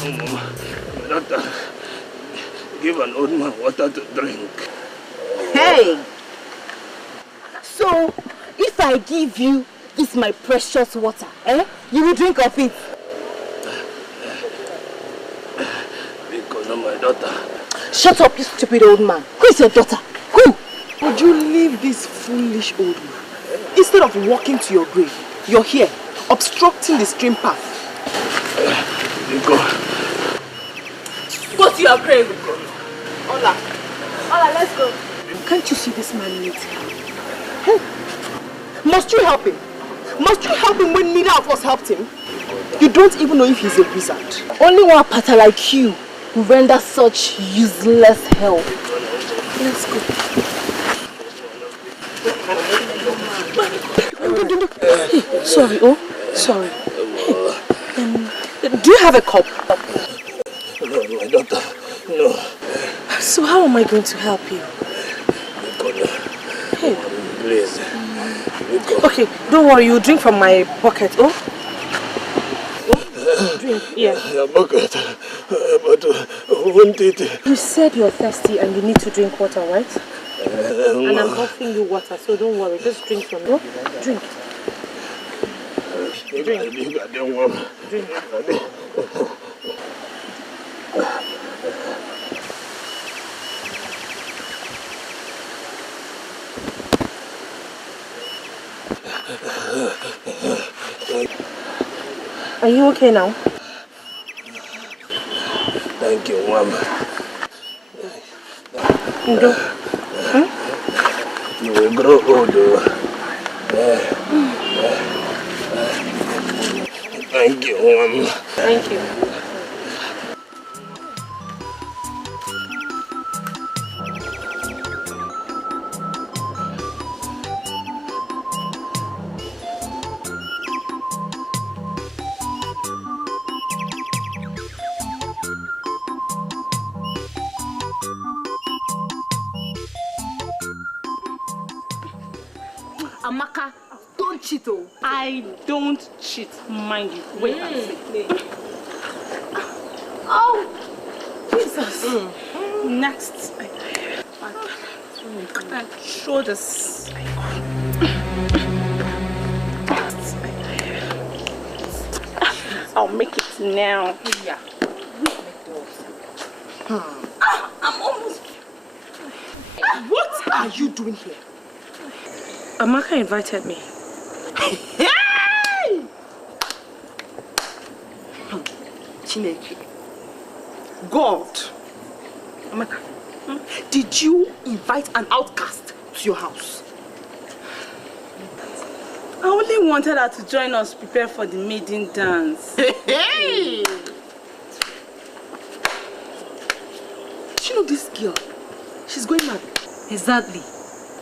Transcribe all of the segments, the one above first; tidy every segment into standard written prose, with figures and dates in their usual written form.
Doctor, give an old man water to drink. Hey! So, if I give you this my precious water, you will drink of it? Because of my daughter. Shut up, you stupid old man. Who is your daughter? Who? Would you leave this foolish old man? Instead of walking to your grave, you're here, obstructing the stream path. Go to your grave. Ola. Ola, let's go. Can't you see this man needs help? Hey. Must you help him? Must you help him when neither of us helped him? You don't even know if he's a wizard. Only one pattern like you who render such useless help. Let's go. Sorry, sorry. Do you have a cup? No, my daughter, no. So how am I going to help you? Hey. Please. Okay, don't worry, you drink from my bucket, Drink, yeah. Your bucket, but won't it? You said you're thirsty and you need to drink water, right? And I'm offering you water, so don't worry, just drink from it. Drink. Drink. Drink. Are you okay now? Thank you, Mom. Ndo. You will grow older. Thank you, Mom. Thank you. Amaka, don't cheat, I don't cheat, mind you. Wait and see. Oh, Jesus. Next. Show this. I'll make it now. Yeah. I'm almost. What are you doing here? Amaka invited me. Hey! Chineke. God. Amaka, did you invite an outcast to your house? I only wanted her to join us prepare for the maiden dance. Hey! You know this girl? She's going mad. Exactly.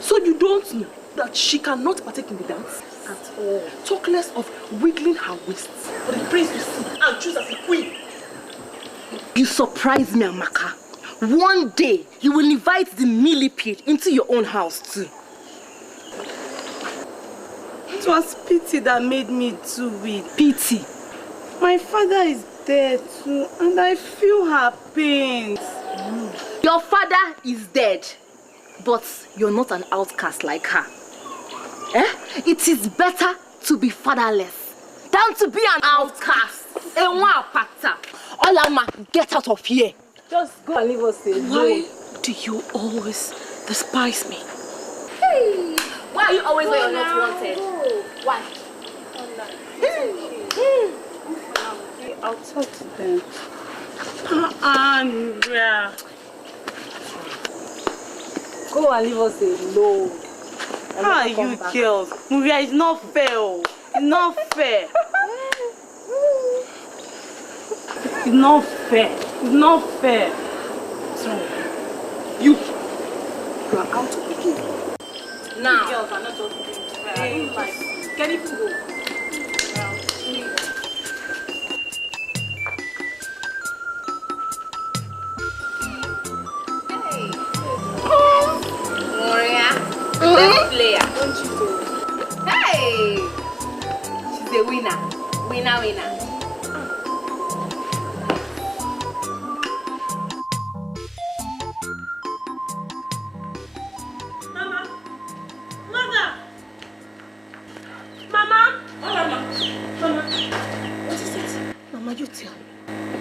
So you don't know that she cannot partake in the dance? At all. Talk less of wiggling her waists for the prince to see and choose as a queen. You surprise me, Amaka. One day, you will invite the millipede into your own house too. It was pity that made me do it. Pity. My father is dead too, and I feel her pains. Your father is dead, but you're not an outcast like her. It is better to be fatherless than to be an outcast. Olama, get out of here. Just go and leave us alone. Why do you always despise me? Hey. Why are you always where you're not wanted? Why? I'll talk to them. Andrea. Go and leave us alone. How are you girls? Muria, it's not fair. It's not fair. It's not fair. It's not fair. So, you are out of the game. Now. Girls are not just doing fair. Can you go? Player, don't you do? Hey! She's a winner. Winner.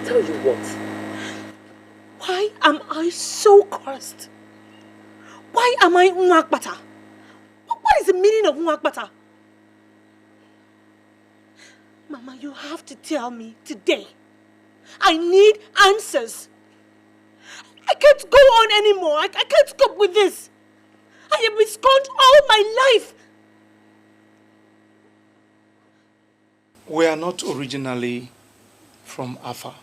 tell you what? Why am I so cursed? Why am I Nwakbata? What is the meaning of Nwakbata? Mama, you have to tell me today. I need answers. I can't go on anymore. I can't cope with this. I have been scorned all my life. We are not originally from Afa.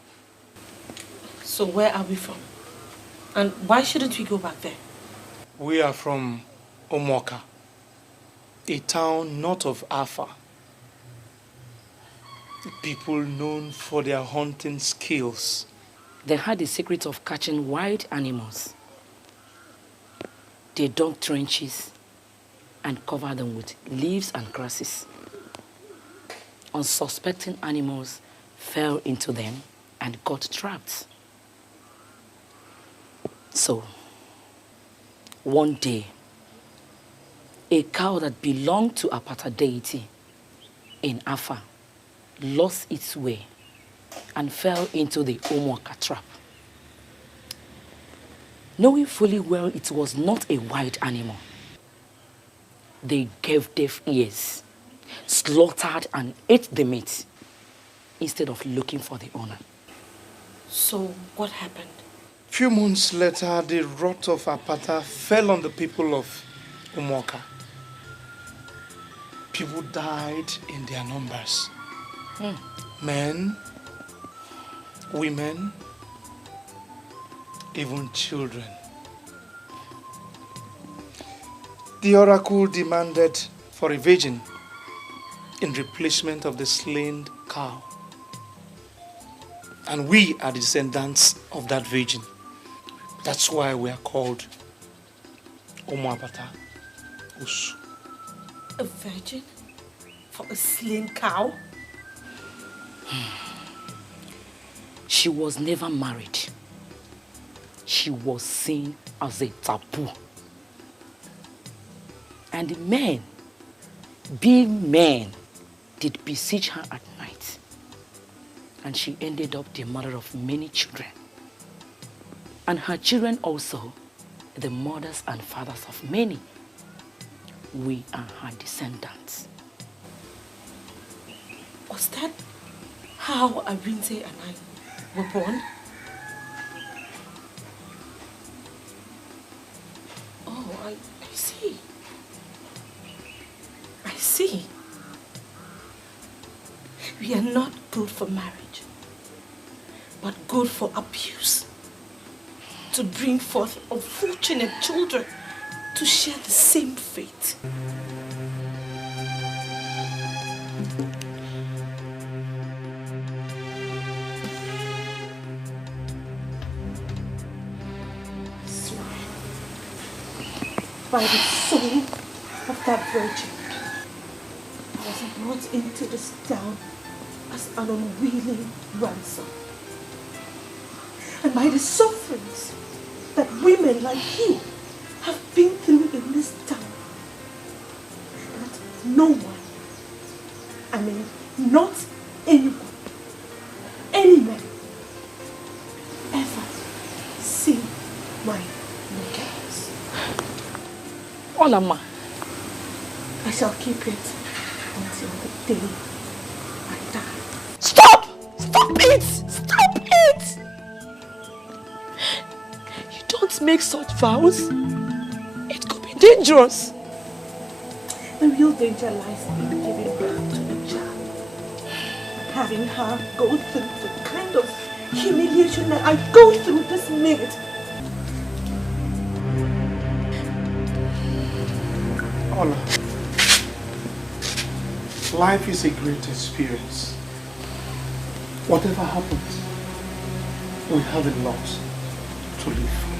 So where are we from? And why shouldn't we go back there? We are from Omoka, a town north of Afa. People known for their hunting skills. They had the secret of catching wild animals. They dug trenches and covered them with leaves and grasses. Unsuspecting animals fell into them and got trapped. So, one day, a cow that belonged to a Apata deity in Afa lost its way and fell into the Omoka trap. Knowing fully well it was not a wild animal, they gave deaf ears, slaughtered and ate the meat instead of looking for the owner. So what happened? Few months later, the wrath of Apata fell on the people of Omoka. People died in their numbers. Men, women, even children. The oracle demanded for a virgin in replacement of the slain cow. And we are the descendants of that virgin. That's why we are called Omoapata Usu. A virgin for a slain cow? She was never married. She was seen as a taboo. And the men, being men, did besiege her at night. And she ended up the mother of many children. And her children also, the mothers and fathers of many. We are her descendants. Was that how Arinte and I were born? Oh, I see. I see. We are not good for marriage, but good for abuse. To bring forth unfortunate children to share the same fate. I swear, by the soul of that virgin, I was brought into this town as an unwilling ransom. And by the sufferings that women like you have been through in this town, that no one, I mean not anyone, any man, ever see my nakedness. Olama. I shall keep it until the day I die. Stop! Stop it! Stop it! You don't make such vows. It could be dangerous. The real danger lies in giving birth to a child. Having her go through the kind of humiliation that I go through this minute. Ola, life is a great experience. Whatever happens, we have a lot to live for.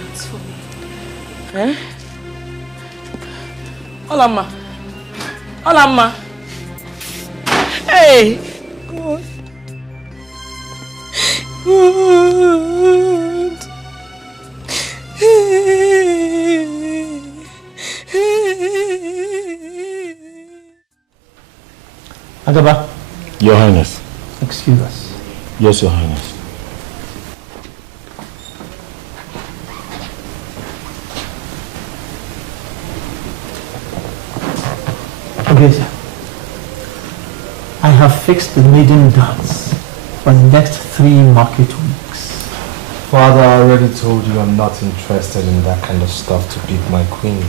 Not for me. Eh? Olama. Olama. Hey! God. God. Agaba, Your Highness. Excuse us. Yes, Your Highness. Okay, sir. I have fixed the maiden dance for the next 3 market weeks. Father, I already told you I'm not interested in that kind of stuff to beat my queen.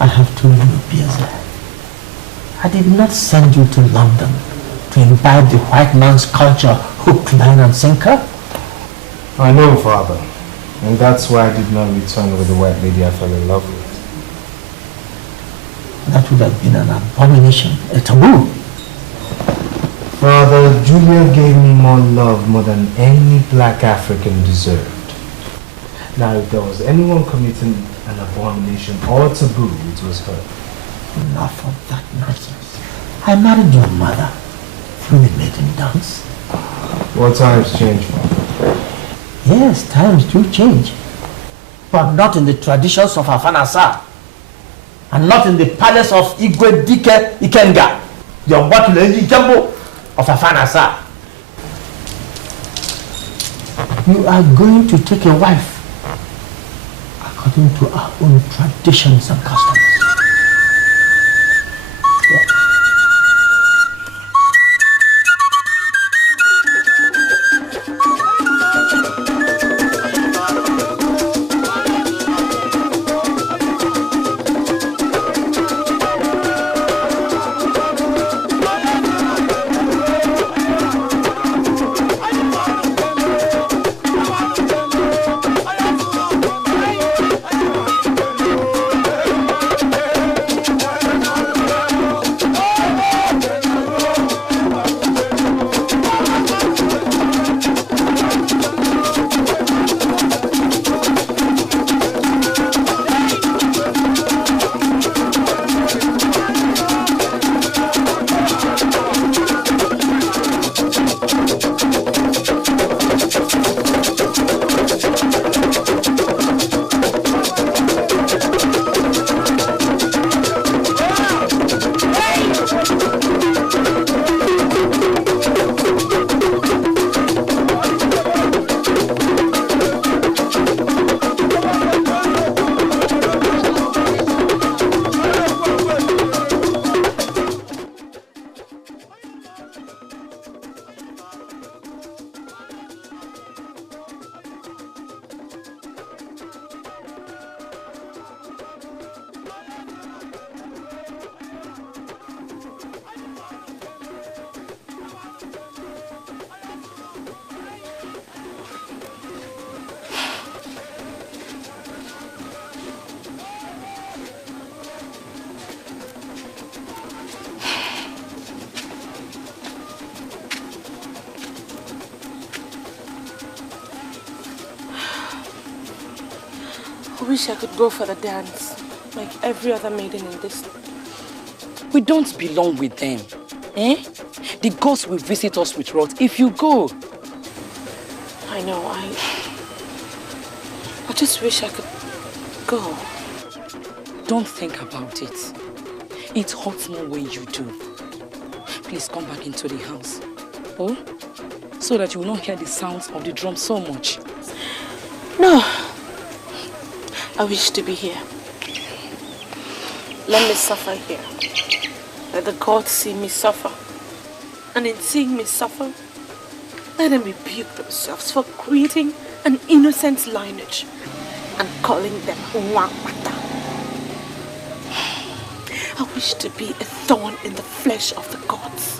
I have told you, Biaza. I did not send you to London to imbibe the white man's culture, hook, line and sinker. I know, Father. And that's why I did not return with the white lady I fell in love with. That would have been an abomination, a taboo. Father, Julia gave me more love more than any black African deserved. Now, if there was anyone committing an abomination or taboo, it was her. Enough of that nonsense. I married your mother through the maiden dance. What times change, Father? Yes, times do change. But not in the traditions of Afanasa. And not in the palace of Igwe Dike Ikenga, the Obatule Ijambo of Afanasa. You are going to take a wife according to our own traditions and customs. I wish I could go for the dance, like every other maiden in this. We don't belong with them. Eh? The ghosts will visit us with wrath if you go. I know, I just wish I could go. Don't think about it. It hurts more when you do. Please come back into the house. Oh? So that you will not hear the sounds of the drum so much. No. I wish to be here. Let me suffer here. Let the gods see me suffer. And in seeing me suffer, let them rebuke themselves for creating an innocent lineage and calling them Wangmata. I wish to be a thorn in the flesh of the gods.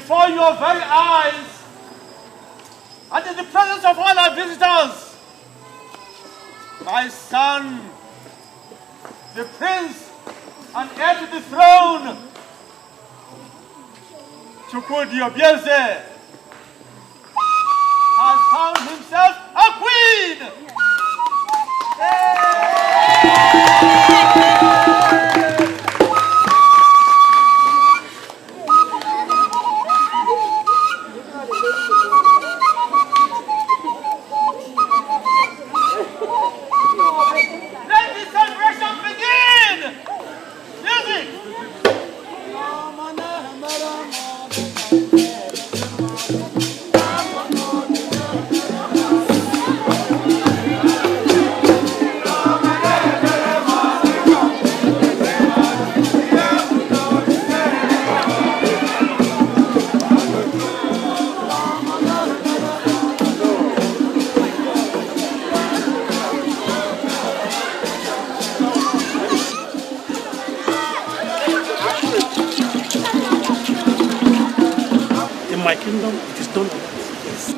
before your very eyes, and in the presence of all our visitors, my son, the prince and heir to the throne, Chukwudi Obieze, has found himself a queen! Let the celebration begin! Music! In my kingdom, it is done on earth. Yes.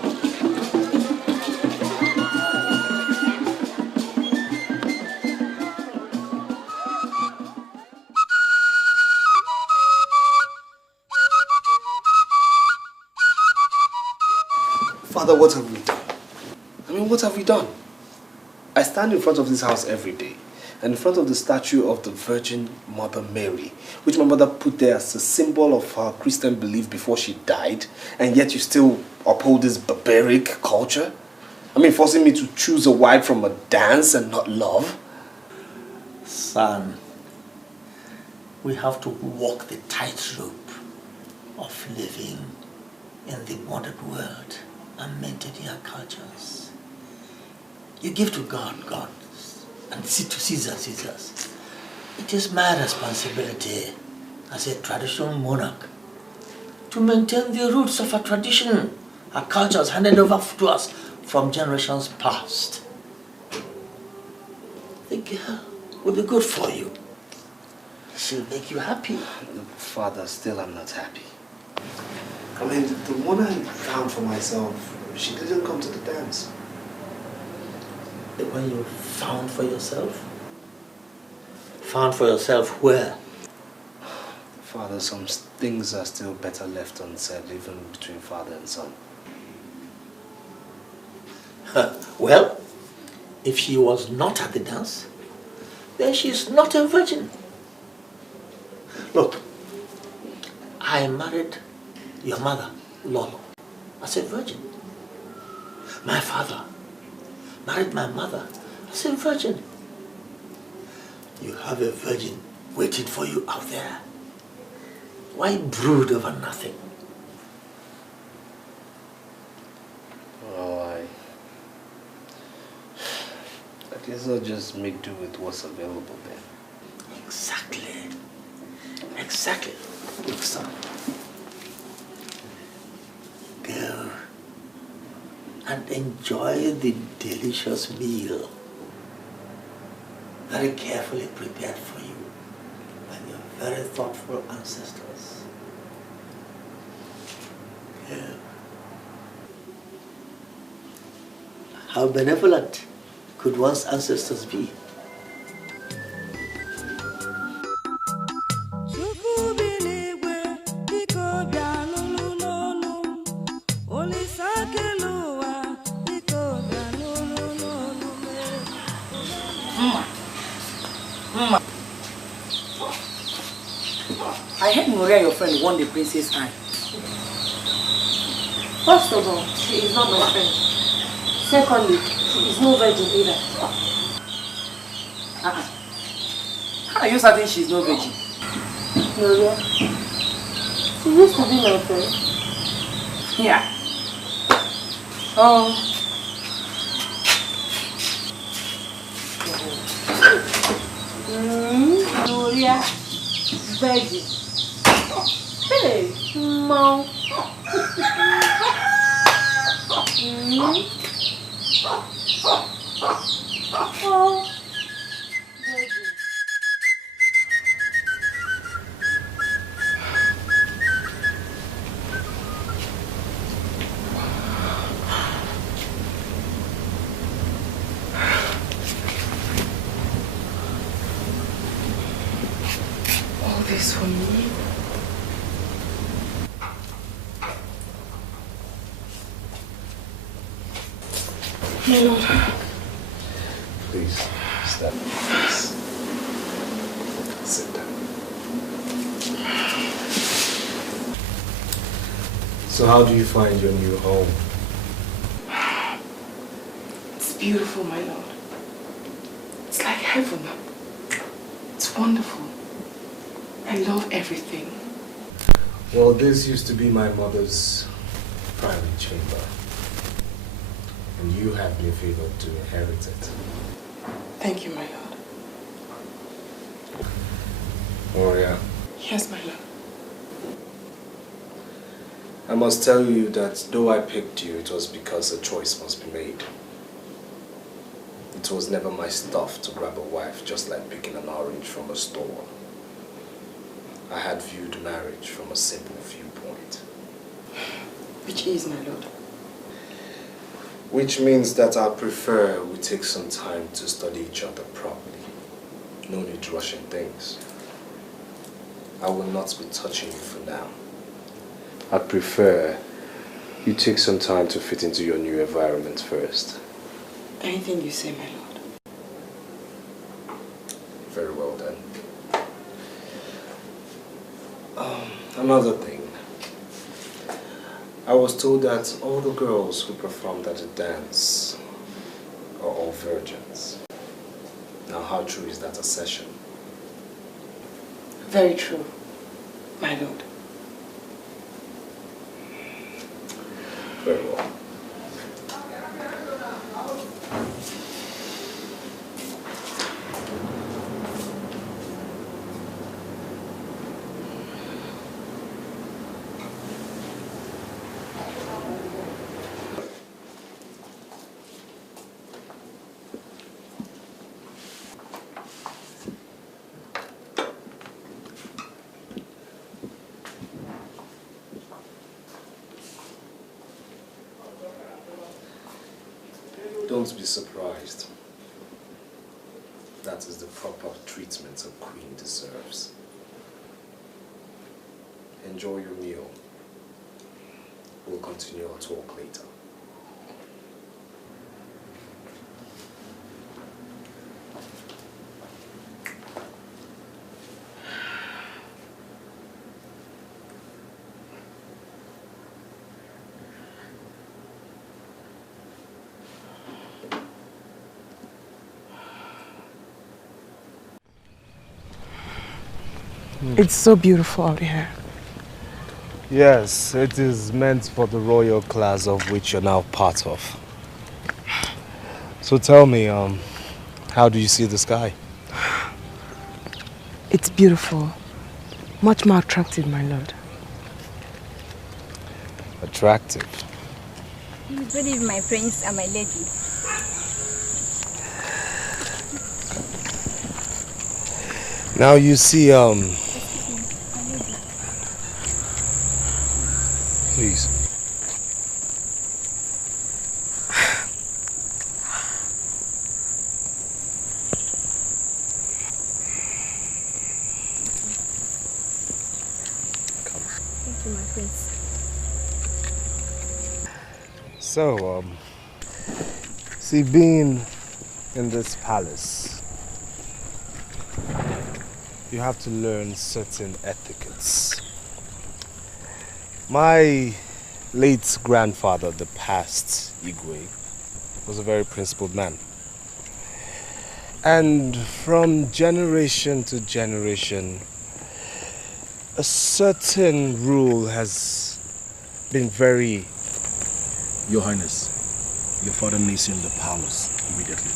Father, what have we done? I mean, what have we done? I stand in front of this house every day, and in front of the statue of the Virgin Mother Mary, which my mother put there as a symbol of her Christian belief before she died, and yet you still uphold this barbaric culture? I mean, forcing me to choose a wife from a dance and not love? Son, we have to walk the tightrope of living in the modern world and maintain our cultures. You give to God, God, and to Caesar, Caesar's. It is my responsibility as a traditional monarch to maintain the roots of our tradition, our cultures handed over to us from generations past. The girl will be good for you. She'll make you happy. Father, still I'm not happy. I mean, the one I found for myself, she didn't come to the dance. The one you found for yourself? Found for yourself where? Father, some things are still better left unsaid, even between father and son. Well, if she was not at the dance, then she's not a virgin. Look, I married your mother, Lolo, as a virgin. My father married my mother as a virgin. You have a virgin waiting for you out there. Why brood over nothing? Oh, I guess I'll just make do with what's available then. Exactly. Exactly. Look, son. Go and enjoy the delicious meal very carefully prepared for you by your very thoughtful ancestors. Go. How benevolent could one's ancestors be? I heard Maria, your friend, won the princess eye. First of all, she is not my friend. Secondly, she is no virgin either. How are you certain she is no virgin? Maria, she used to be my friend. Yeah. Oh. Maria, virgin. Hey, mom. Oh. for me. My lord. Please, stand. Please. Sit down. So how do you find your new home? It's beautiful, my lord. It's like heaven. It's wonderful. I love everything. Well, this used to be my mother's private chamber. And you have been favored to inherit it. Thank you, my lord. Moria, Yes, my lord. I must tell you that though I picked you, it was because a choice must be made. It was never my stuff to grab a wife just like picking an orange from a store. I had viewed marriage from a simple viewpoint. Which is, my lord? Which means that I prefer we take some time to study each other properly. No need rushing things. I will not be touching you for now. I prefer you take some time to fit into your new environment first. Anything you say, my lord. Very well then. Another thing. I was told that all the girls who performed at the dance are all virgins. Now, how true is that assertion? Very true, my lord. Very well. Don't be surprised. That is the proper treatment a queen deserves. Enjoy your meal. We'll continue our talk later. It's so beautiful out here. Yes, it is meant for the royal class of which you're now part of. So tell me, how do you see the sky? It's beautiful. Much more attractive, my lord. Attractive? Good evening, my prince and my lady. Now you see, please. Thank you, my prince. So, see, being in this palace, you have to learn certain etiquettes. My late grandfather, the past Igwe, was a very principled man. And from generation to generation, a certain rule has been very... Your Highness, your father needs you in the palace immediately.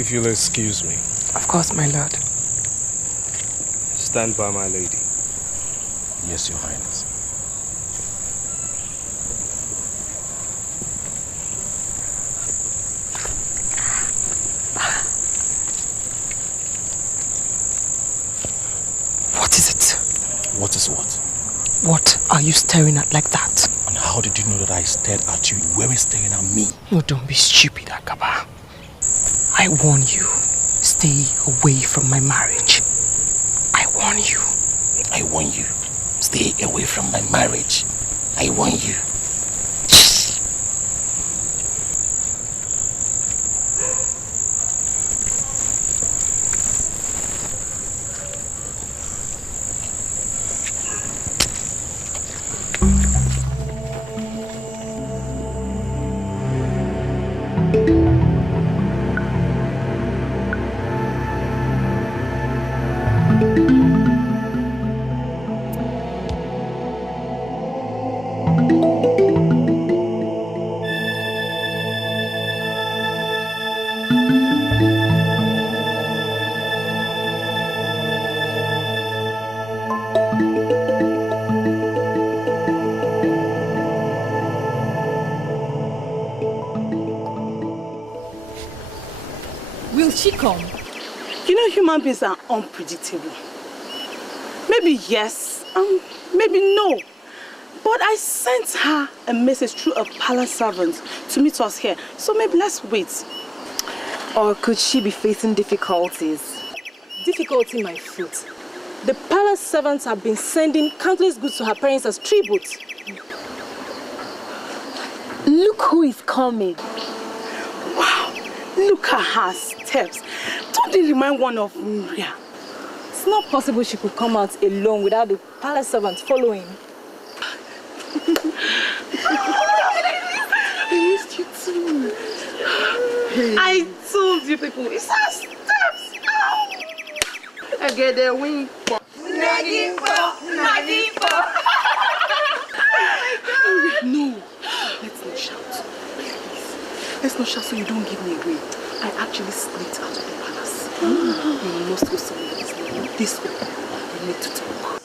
If you'll excuse me. Of course, my lord. Stand by my lady. Yes, Your Highness. What is it? What is what? What are you staring at like that? And how did you know that I stared at you? You were staring at me. Oh, don't be stupid, Akaba. I warn you. Stay away from my marriage. I warn you. I warn you. Stay away from my marriage. I warn you. Will she come? You know, human beings are unpredictable. Maybe yes, maybe no. But I sent her a message through a palace servant to meet us here. So maybe let's wait. Or could she be facing difficulties? Difficulty, my foot. The palace servants have been sending countless goods to her parents as tribute. Look who is coming. Wow, look at her steps. Don't they remind one of Maria? It's not possible she could come out alone without the palace servants following. I missed you too. I told you people, it's her steps. I get the wing. No, let's not shout. Please. Let's not shout so you don't give me away. I actually slipped out of the palace. We must go somewhere else. This way. We need to talk.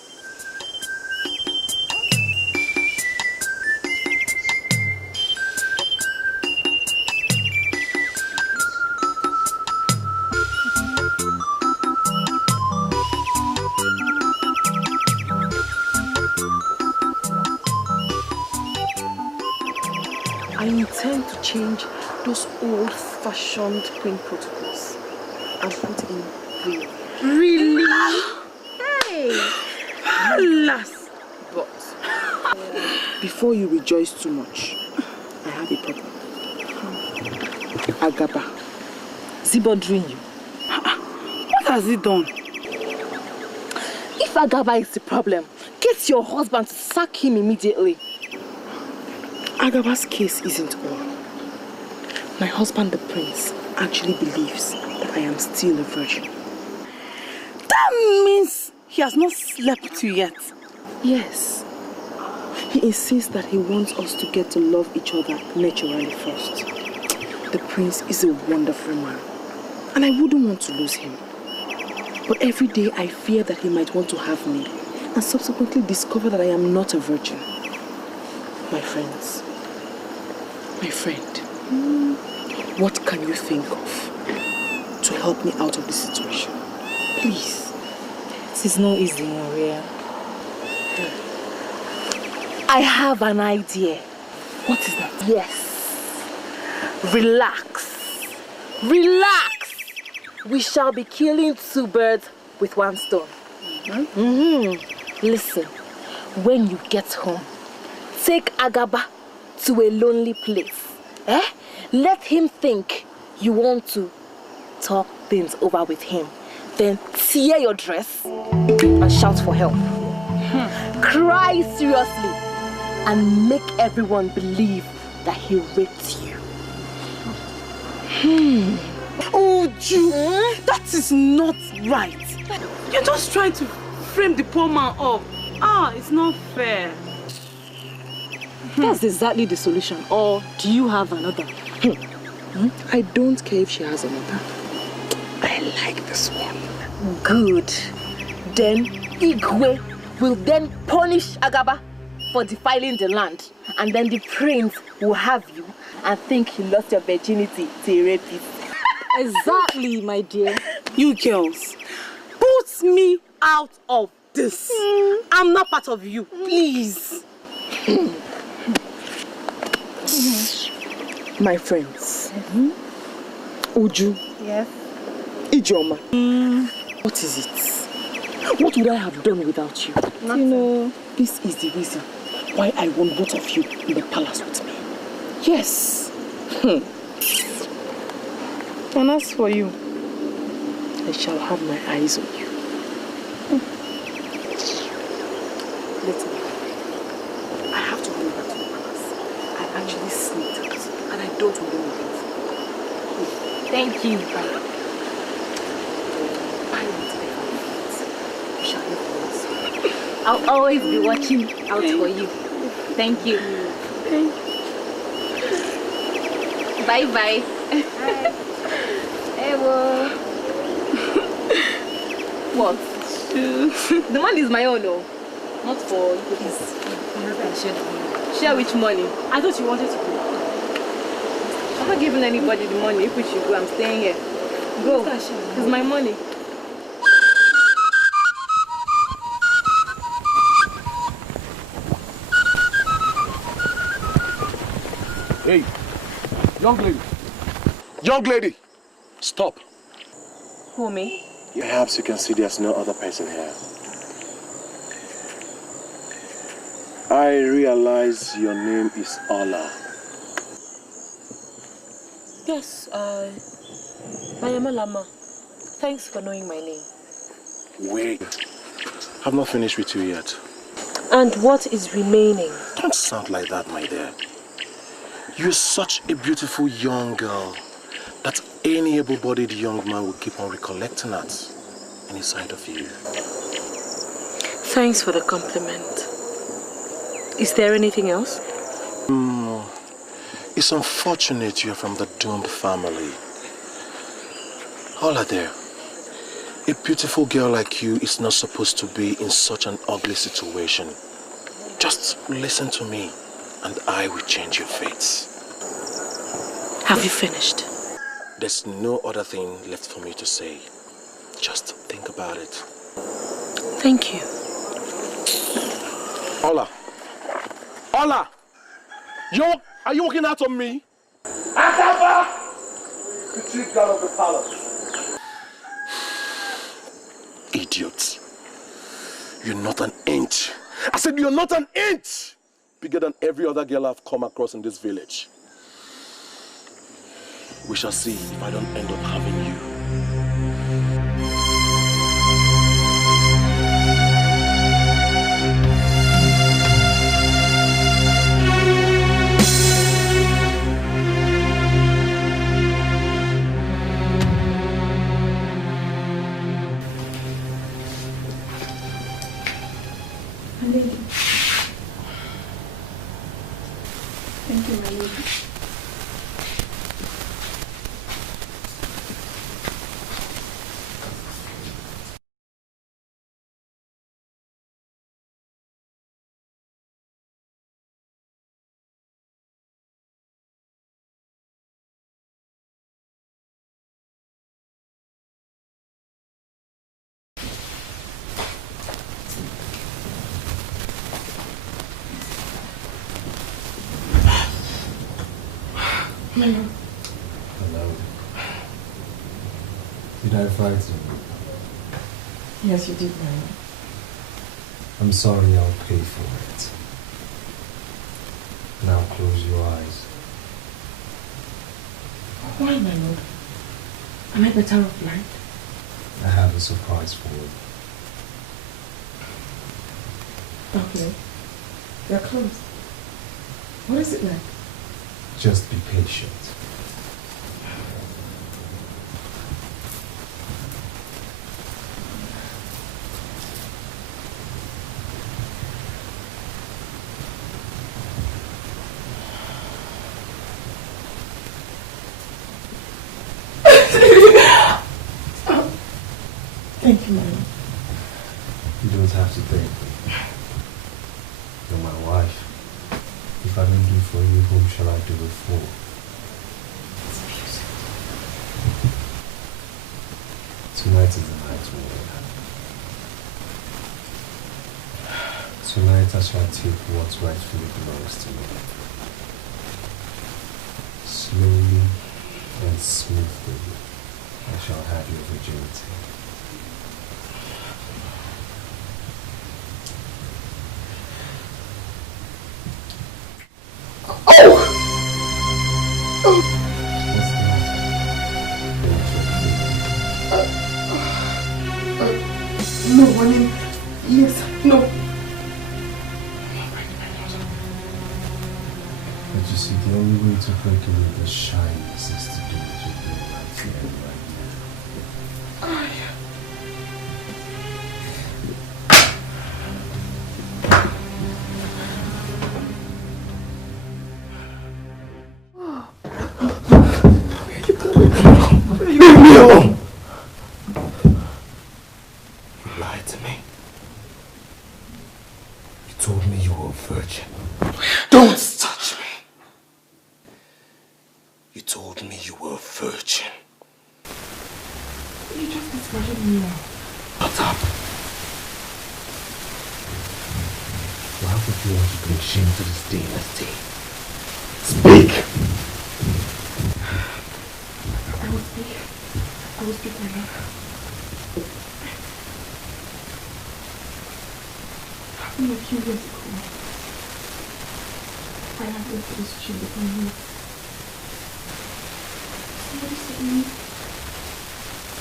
I intend to change those old-fashioned queen protocols and put in real. Really? Hey! Alas. But before you rejoice too much, I have a problem. Agaba, is he bothering you? What has he done? If Agaba is the problem, get your husband to sack him immediately. Agaba's case isn't all. My husband, the prince, actually believes that I am still a virgin. That means he has not slept with you yet. Yes. He insists that he wants us to get to love each other naturally first. The prince is a wonderful man, and I wouldn't want to lose him. But every day I fear that he might want to have me, and subsequently discover that I am not a virgin. My friends, my friend, what can you think of to help me out of this situation? Please. This is no easy, Maria. I have an idea. What is that? Yes. Relax. Relax. We shall be killing two birds with one stone. Listen, when you get home, take Agaba to a lonely place. Let him think you want to talk things over with him. Then tear your dress and shout for help. Cry seriously and make everyone believe that he raped you. Oh, Ju, that is not right. You're just trying to frame the poor man up. It's not fair. That's exactly the solution. Or do you have another? I don't care if she has another. I like this one. Good. Then Igwe will then punish Agaba for defiling the land. And then the prince will have you and think he lost your virginity to a rapist. Exactly, my dear. You girls, put me out of this. I'm not part of you, please. My friends, Uju, yes, Ijoma, what is it? What would I have done without you? Nothing. You know, this is the reason why I want both of you in the palace with me. Yes. And as for you, I shall have my eyes on you. Listen, I have to go back to the palace. I actually sneaked out and I don't want to leave. Thank you. I'll always be watching out for you. Thank you. Bye-bye. Ewo. What? The money is my own, though. Not for you. Share which money? I thought you wanted to go. I'm not giving anybody the money. If we should go, I'm staying here. Go. It's my money. Hey, young lady. Young lady, stop. Who, me? Perhaps you can see there's no other person here. I realize your name is Ola. Yes, I am Lama. Thanks for knowing my name. Wait, I've not finished with you yet. And what is remaining? Don't sound like that, my dear. You're such a beautiful young girl that any able-bodied young man will keep on recollecting at any sight of you. Thanks for the compliment. Is there anything else? It's unfortunate you're from the doomed family. Hola there. A beautiful girl like you is not supposed to be in such an ugly situation. Just listen to me and I will change your fates. Have you finished? There's no other thing left for me to say. Just think about it. Thank you. Ola! Ola! Are you walking out on me? Akaba! The chief guard of the palace. Idiot. You're not an inch. I said you're not an inch bigger than every other girl I've come across in this village. We shall see if I don't end up having you. Thank you, my lady. Hello. Did I frighten you? Yes, you did, my lord. I'm sorry, I'll pay for it. Now close your eyes. Why, my lord? Am I better off blind? I have a surprise for you. Okay. They're closed. What is it like? Just be patient. Thank you, madam. You don't have to thank me. You're my wife. If I don't do for you, whom shall I do it for? Tonight is the night we will have. Tonight I shall take what rightfully belongs to me. Slowly and smoothly. I shall have your virginity. No, I mean, yes, no. But you see, the only way to break away the shyness is to do what you're doing right here and right Leave me alone! You lied to me. You told me you were a virgin. Don't touch me! You told me you were a virgin. You just discouraged me now. Shut up! Why would you want to bring shame to this dynasty? Speak! I will speak my love. A few years ago, I had went to this gym with my mom. Somebody suddenly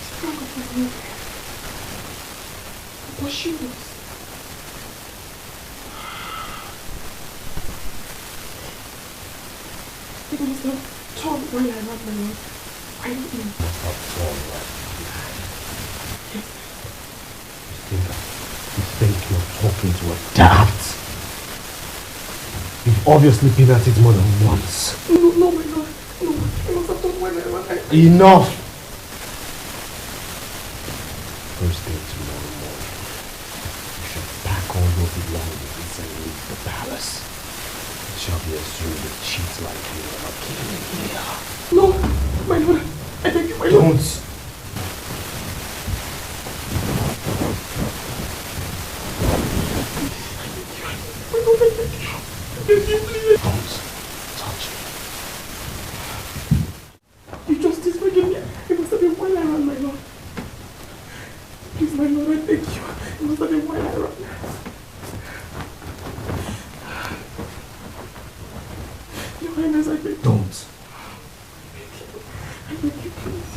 sprang up my room. But she was. It was the tall boy I ran my mom. I don't know. That's not all right. Yes. You think you're talking to a dart? You've obviously been at it more than once. No, my lord. No, I must have done when I ran. Enough! First thing tomorrow morning, you shall pack all your belongings and leave the palace. It shall be assumed that cheats like you never came in here. No, my lord. I beg you, my lord. Don't! Don't touch me. You just disregarded me. It must have been while I ran, my lord. Please, my lord, I beg you. It must have been while I ran. Your Highness, I beg you. Don't. I beg you, please.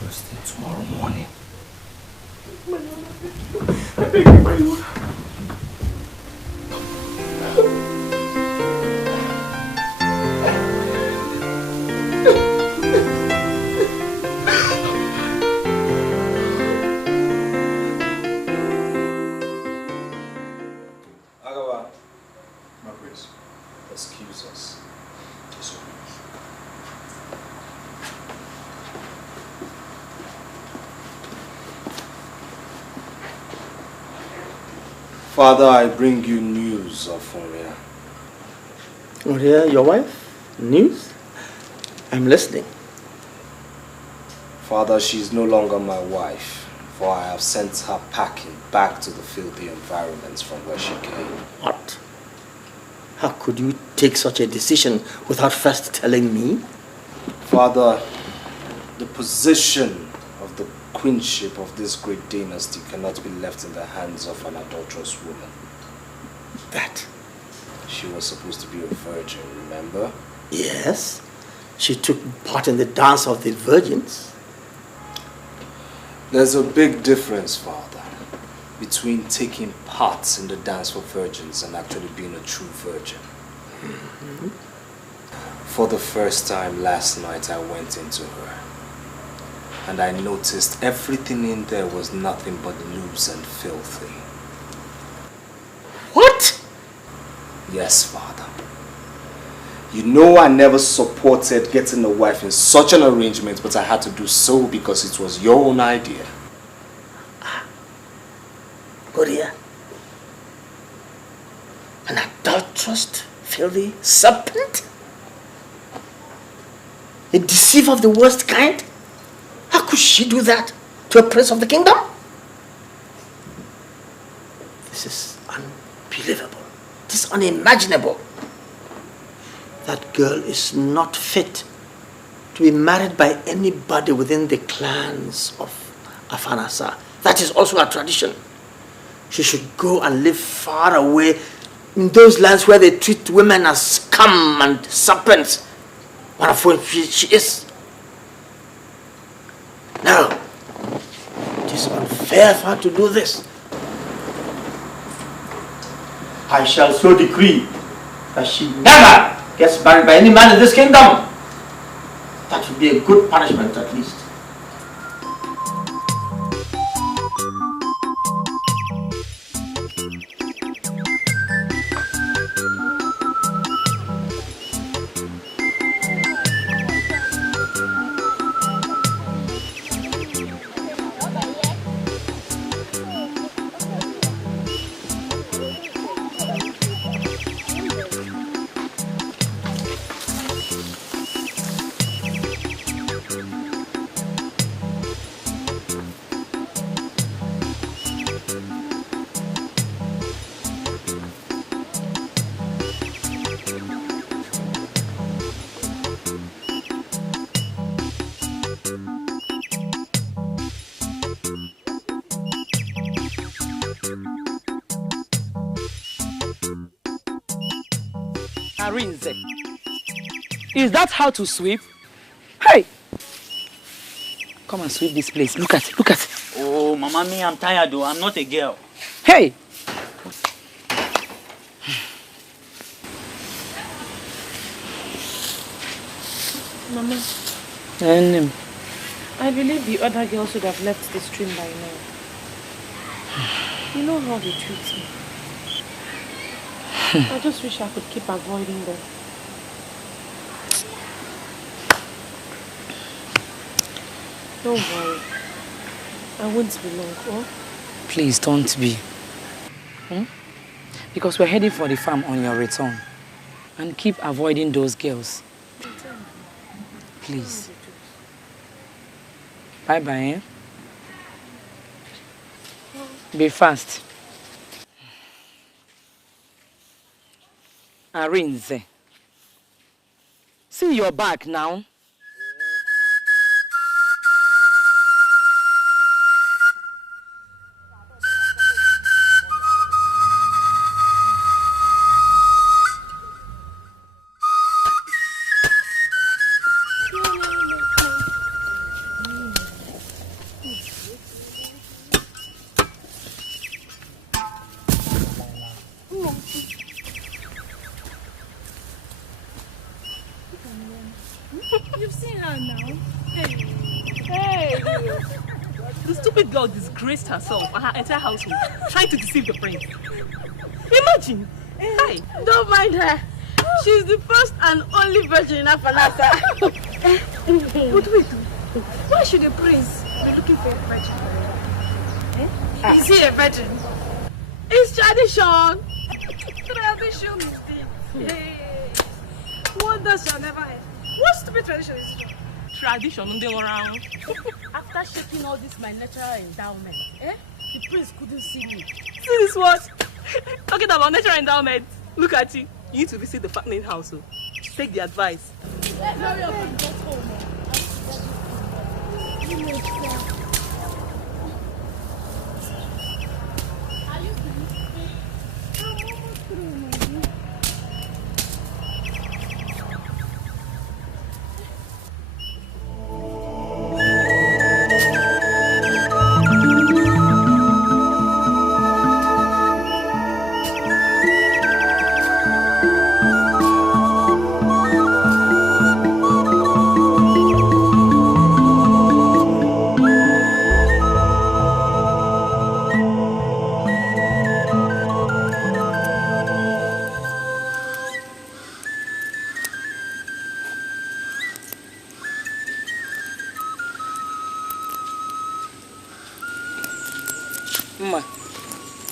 First thing tomorrow morning. My lord, I beg you, my lord. Excuse us. Father, I bring you news of Oria. Oria, your wife? News? I'm listening. Father, she is no longer my wife, for I have sent her packing back to the filthy environments from where she came. What? How could you take such a decision without first telling me? Father, the position of the queenship of this great dynasty cannot be left in the hands of an adulterous woman. That? She was supposed to be a virgin, remember? Yes. She took part in the dance of the virgins. There's a big difference, Father, between taking part in the dance for virgins and actually being a true virgin. Mm-hmm. For the first time last night, I went into her. And I noticed everything in there was nothing but loose and filthy. What? Yes, Father. You know I never supported getting a wife in such an arrangement, but I had to do so because it was your own idea. Oria, an adulterous, filthy serpent? A deceiver of the worst kind? How could she do that to a prince of the kingdom? This is unbelievable. It is unimaginable. That girl is not fit to be married by anybody within the clans of Afanasa. That is also a tradition. She should go and live far away in those lands where they treat women as scum and serpents, one of whom she is. No, it is unfair for her to do this. I shall so decree that she never gets married by any man in this kingdom. That would be a good punishment at least. Arinze, is that how to sweep? Hey! Come and sweep this place. Look at it, look at it. Oh, Mama, me, I'm tired though. I'm not a girl. Hey! Mama, I believe the other girls should have left the stream by now. You know how they treat me. I just wish I could keep avoiding them. Don't worry. I won't be long, oh? Please don't be. Because we're heading for the farm on your return. And keep avoiding those girls. Please. Bye-bye, eh? Be fast. Arinze. See your back now. You've seen her now. Hey. The stupid girl disgraced herself and her entire household, trying to deceive the prince. Imagine. Hey. Don't mind her. She's the first and only virgin in Afanasa. But wait, why should the prince be looking for a virgin? Is he a virgin? It's tradition. Tradition is this. Hey. Wonders shall never end. What stupid tradition is this? Tradition around. After shaking all this my natural endowment, the prince couldn't see me. See this what? Talking about natural endowment. Look at you. You need to visit the fattening house. So. Take the advice. Hurry up and get home. Are you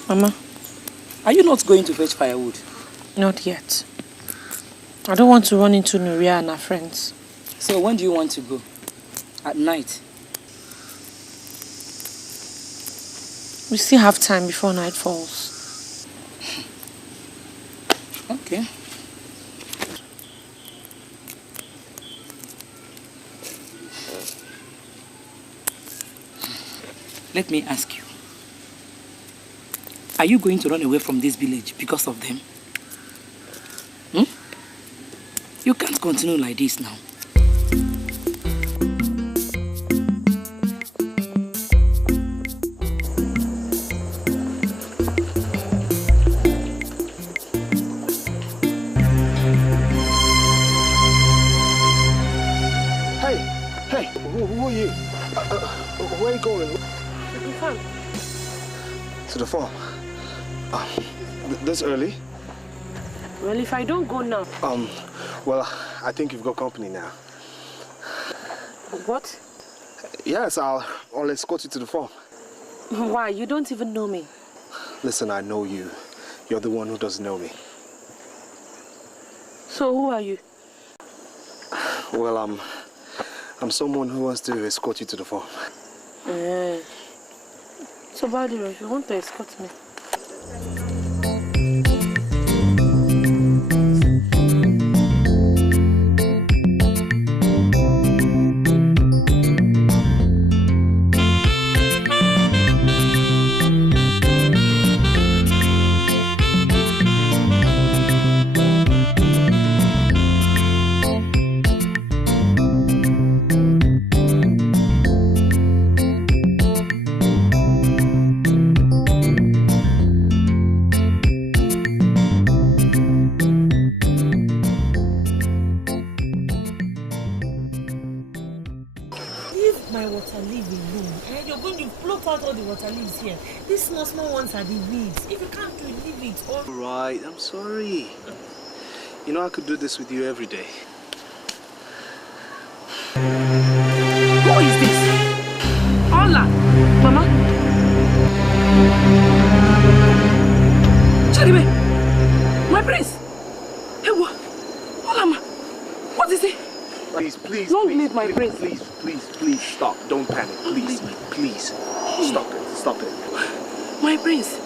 Mama, are you not going to fetch firewood? Not yet. I don't want to run into Nuria and her friends. So when do you want to go? At night? We still have time before night falls. Okay. Let me ask you. Are you going to run away from this village because of them? You can't continue like this now. Hey, who are you? Where are you going? To the farm. To the farm? This early? Well, if I don't go now. Well, I think you've got company now. What? Yes, I'll escort you to the farm. Why? You don't even know me. Listen, I know you. You're the one who doesn't know me. So who are you? Well, I'm someone who wants to escort you to the farm. So, Badiro, if you want to escort me. Here. These small ones are the weeds. If you can't do it, leave it. Alright, I'm sorry. You know I could do this with you every day. Who is this? Ola! Mama? Charibe! My prince! Hey, what? Ola, ma! What is it? Please, don't leave my prince. Please, stop. Don't panic. Please. Stop it. Stop it. My prince.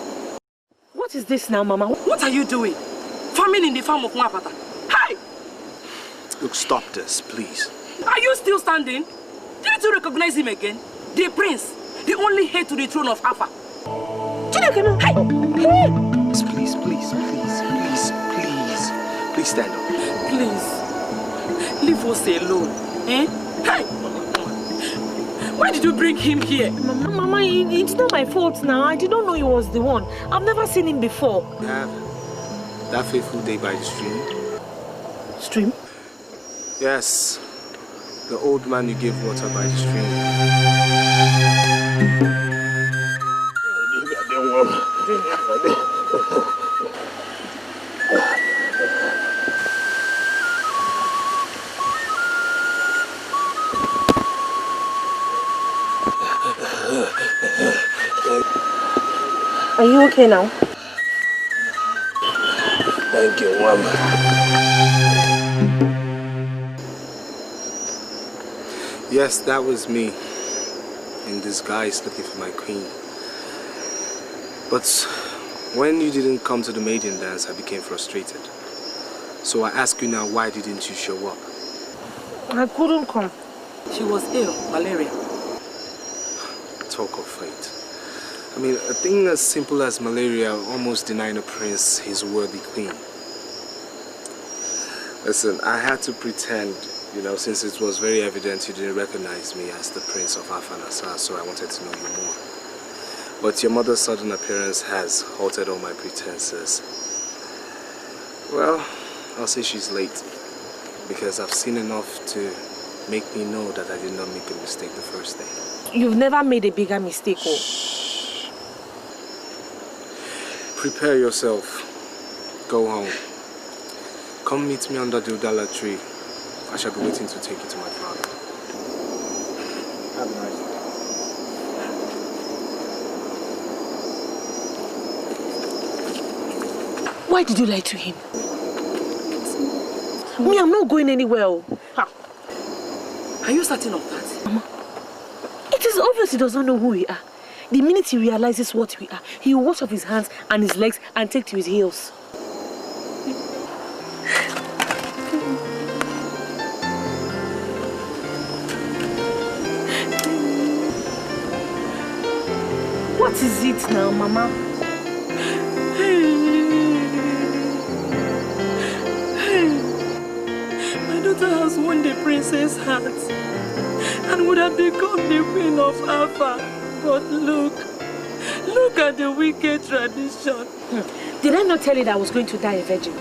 What is this now, Mama? What are you doing? Farming in the farm of Mwapata. Hi! Look, stop this, please. Are you still standing? Didn't you recognize him again? The prince, the only heir to the throne of Afa. Please stand up. Please, leave us alone. Eh? Hey! Why did you bring him here? Mama, it's not my fault now. I didn't know he was the one. I've never seen him before. That fateful day by the stream. Stream? Yes. The old man you gave water by the stream. Are you okay now? Thank you, Mama. Yes, that was me, in disguise looking for my queen. But when you didn't come to the maiden dance, I became frustrated. So I ask you now, why didn't you show up? I couldn't come. She was ill, malaria. Talk of fate. I mean, a thing as simple as malaria almost denying a prince his worthy queen. Listen, I had to pretend, you know, since it was very evident you didn't recognize me as the prince of Afanasa, so I wanted to know you more. But your mother's sudden appearance has altered all my pretenses. Well, I'll say she's late, because I've seen enough to make me know that I did not make a mistake the first day. You've never made a bigger mistake, oh. Prepare yourself. Go home. Come meet me under the Udala tree. I shall be waiting to take you to my father. Have a nice day. Why did you lie to him? Me, I'm not going anywhere. Ha. Are you certain of that? Mama, it is obvious he does not know who we are. The minute he realizes what we are, he will wash off his hands and his legs and take to his heels. is it now, Mama? My daughter has won the princess' heart and would have become the queen of Alpha. But look at the wicked tradition. Did I not tell you that I was going to die a virgin?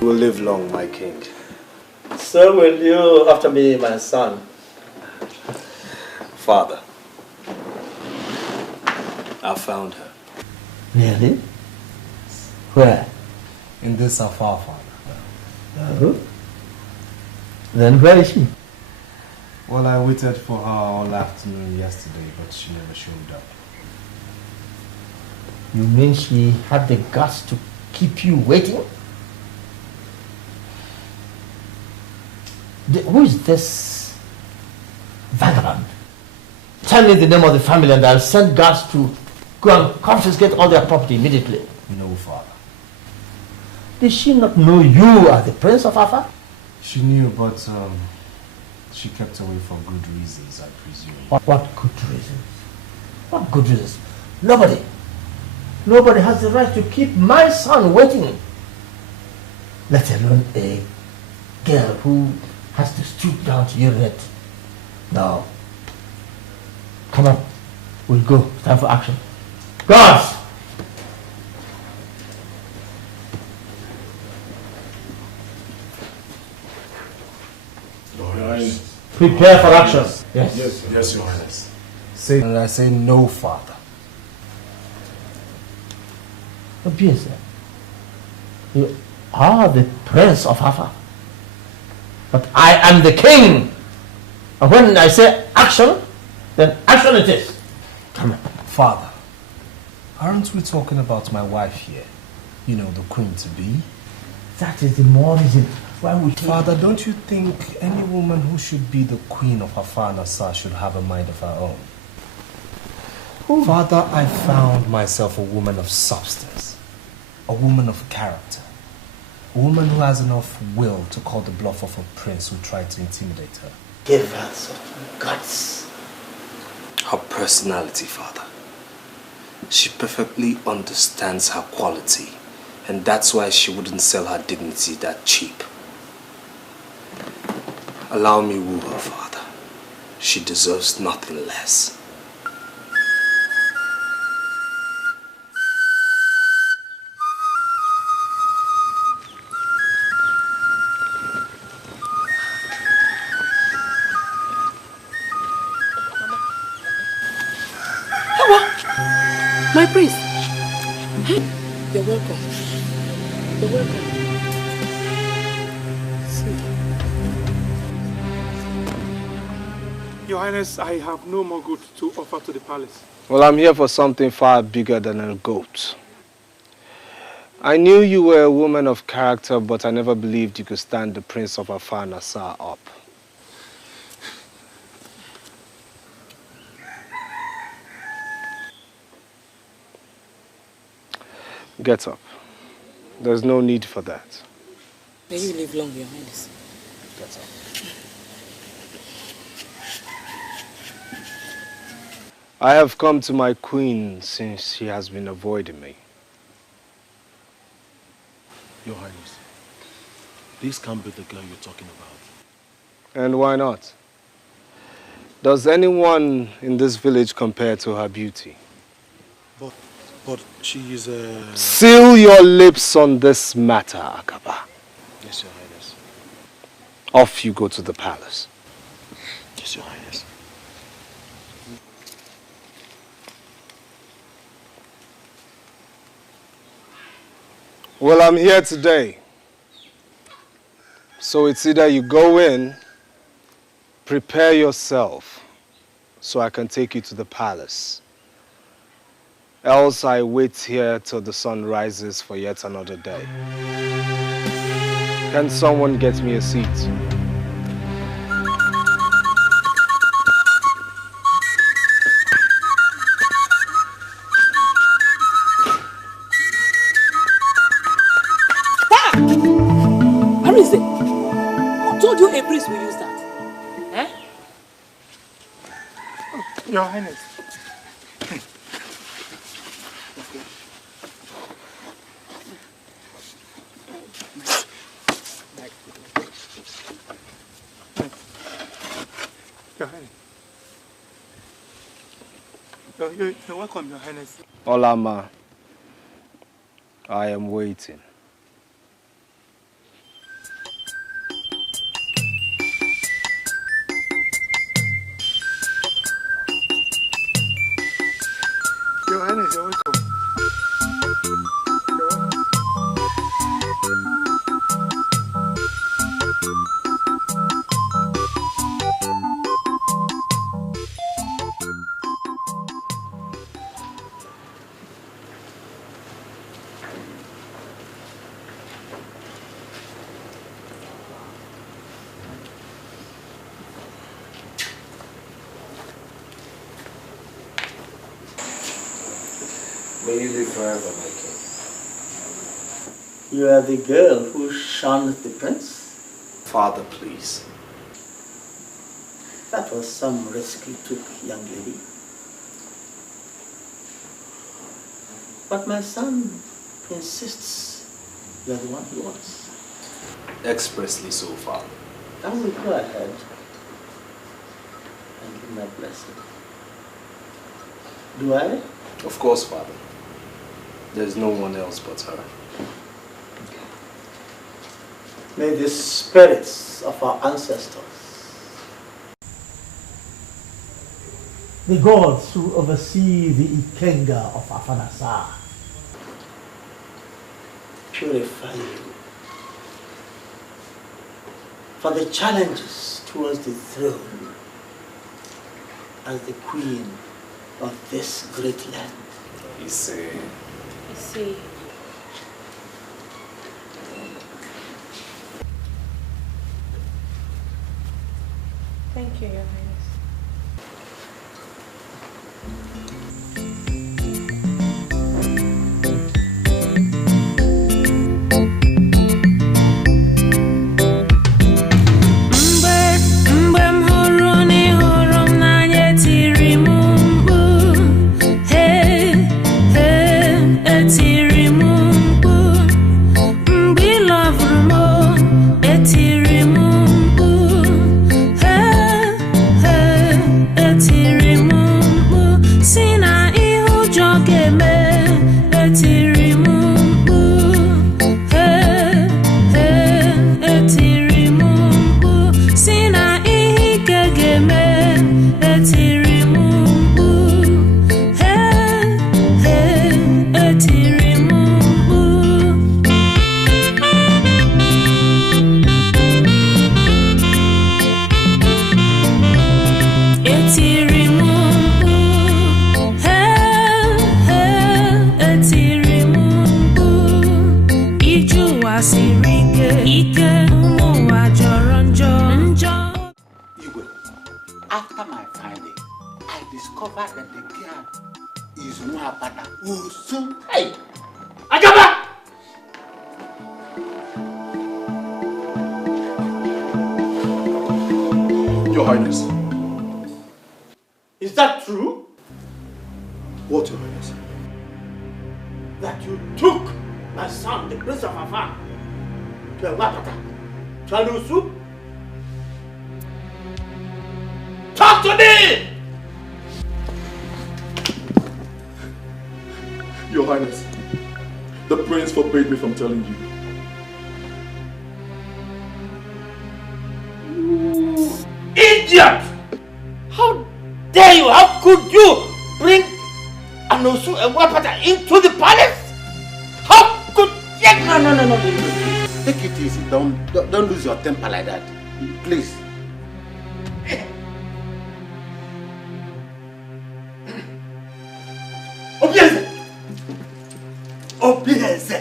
You will live long, my king. So will you after me, my son. Father, I found her. Really? Where? In this afar, Father. Then where is she? Well, I waited for her all afternoon yesterday, but she never showed up. You mean she had the guts to keep you waiting? Who is this vagabond? Tell me the name of the family and I'll send guards to go and confiscate all their property immediately. No, Father. Did she not know you are the Prince of Alpha? She knew, but she kept away for good reasons, I presume. What good reasons? What good reasons? Nobody has the right to keep my son waiting. Let alone a girl who has to stoop down to urinate. No. Come on. We'll go. Time for action. Guards! Your Highness. Prepare for action. Yes. Yes, Your Highness. Say, and I say no, Father. Obvious. You are the Prince of Alpha. But I am the king. And when I say action, then action it is. Come on. Father, aren't we talking about my wife here? You know, the queen to be? That is the more reason why we... Father, don't you think any woman who should be the queen of her father should have a mind of her own? Ooh. Father, I found myself a woman of substance, a woman of character, a woman who has enough will to call the bluff of a prince who tried to intimidate her. Give her some guts. Her personality, Father. She perfectly understands her quality, and that's why she wouldn't sell her dignity that cheap. Allow me woo her, Father. She deserves nothing less. My prince. You're welcome. You're welcome. Your Highness, I have no more goods to offer to the palace. Well, I'm here for something far bigger than a goat. I knew you were a woman of character, but I never believed you could stand the Prince of Afar Nassar up. Get up. There's no need for that. May you live long, Your Highness. Get up. I have come to my queen since she has been avoiding me. Your Highness, this can't be the girl you're talking about. And why not? Does anyone in this village compare to her beauty? But she is a... Seal your lips on this matter, Akaba. Yes, Your Highness. Off you go to the palace. Yes, Your Highness. Well, I'm here today. So it's either you go in, prepare yourself, so I can take you to the palace. Else I wait here till the sun rises for yet another day. Can someone get me a seat? told you a priest will use that. Eh? Your Highness. Your Highness. You're welcome, Your Highness. Olama, I am waiting. Your Highness, you're welcome. May you live forever, my king. You are the girl who shunned the prince? Father, please. That was some risk you took, young lady. But my son insists you are the one he wants. Expressly so, Father. I will go ahead and give my blessing. Do I? Of course, Father. There's no one else but her. May the spirits of our ancestors, the gods who oversee the Ikenga of Afanasa, purify you for the challenges towards the throne as the queen of this great land. You see. Thank you, Your Highness. After my finding, I discovered that the girl is Nwabana Usu. Hey! Agaba! Your Highness. Is that true? What, Your Highness? That you took my son, the Prince of Afar, to Nwabana, to Alusu? Talk to me! Your Highness, the prince forbade me from telling you. You idiot! How dare you? How could you bring Anosu and Wapata into the palace? How could you? No. Take it easy. Don't lose your temper like that. Please. Obieze! Obieze!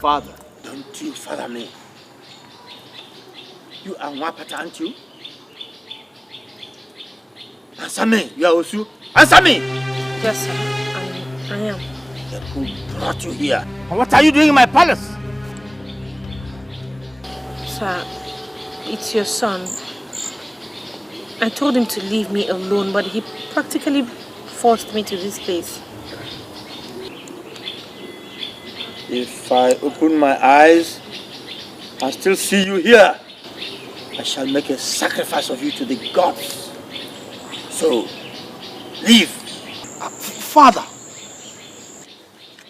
Father, don't you father me? You are Nwapata, aren't you? Answer me, you are Osu. Answer me! Yes, sir. I am. Then who brought you here? And what are you doing in my palace? Sir, it's your son. I told him to leave me alone, but he practically forced me to this place. If I open my eyes and still see you here, I shall make a sacrifice of you to the gods. So, leave. Father!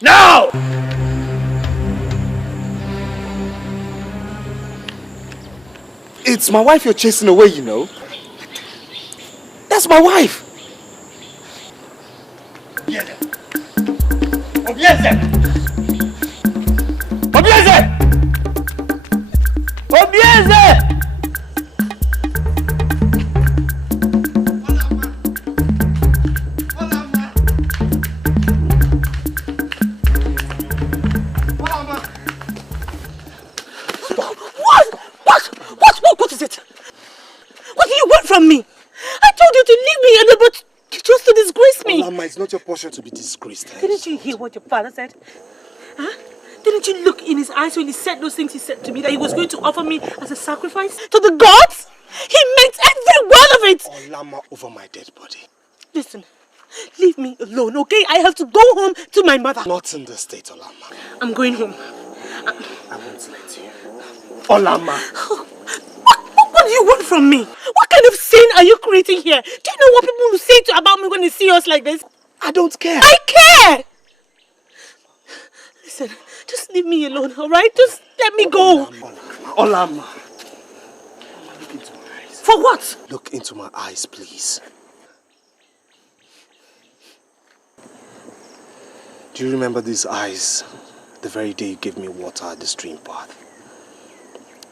Now! It's my wife you're chasing away, you know. That's my wife! Obieze! Obieze! Obieze! Obieze! What is it? What do you want from me? I told you to leave me, but you chose to disgrace me. Olama, it's not your portion to be disgraced. Didn't you hear what your father said? Huh? Didn't you look in his eyes when he said those things he said to me, that he was going to offer me as a sacrifice to the gods? He meant every word of it! Olama, over my dead body. Listen, leave me alone, okay? I have to go home to my mother. Not in this state, Olama. I'm going home. I won't let you. Olama. What do you want from me? What kind of scene are you creating here? Do you know what people will say about me when they see us like this? I don't care. I care! Listen, just leave me alone, alright? Just let me go. Olama. Look into my eyes. For what? Look into my eyes, please. Do you remember these eyes the very day you gave me water at the stream path?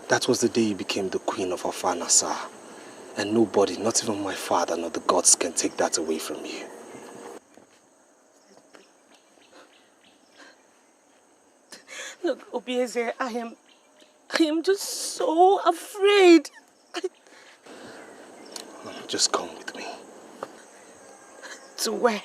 That was the day you became the queen of Afanasa. And nobody, not even my father nor the gods, can take that away from you. Look, Obieze, I am just so afraid. Just come with me. To where?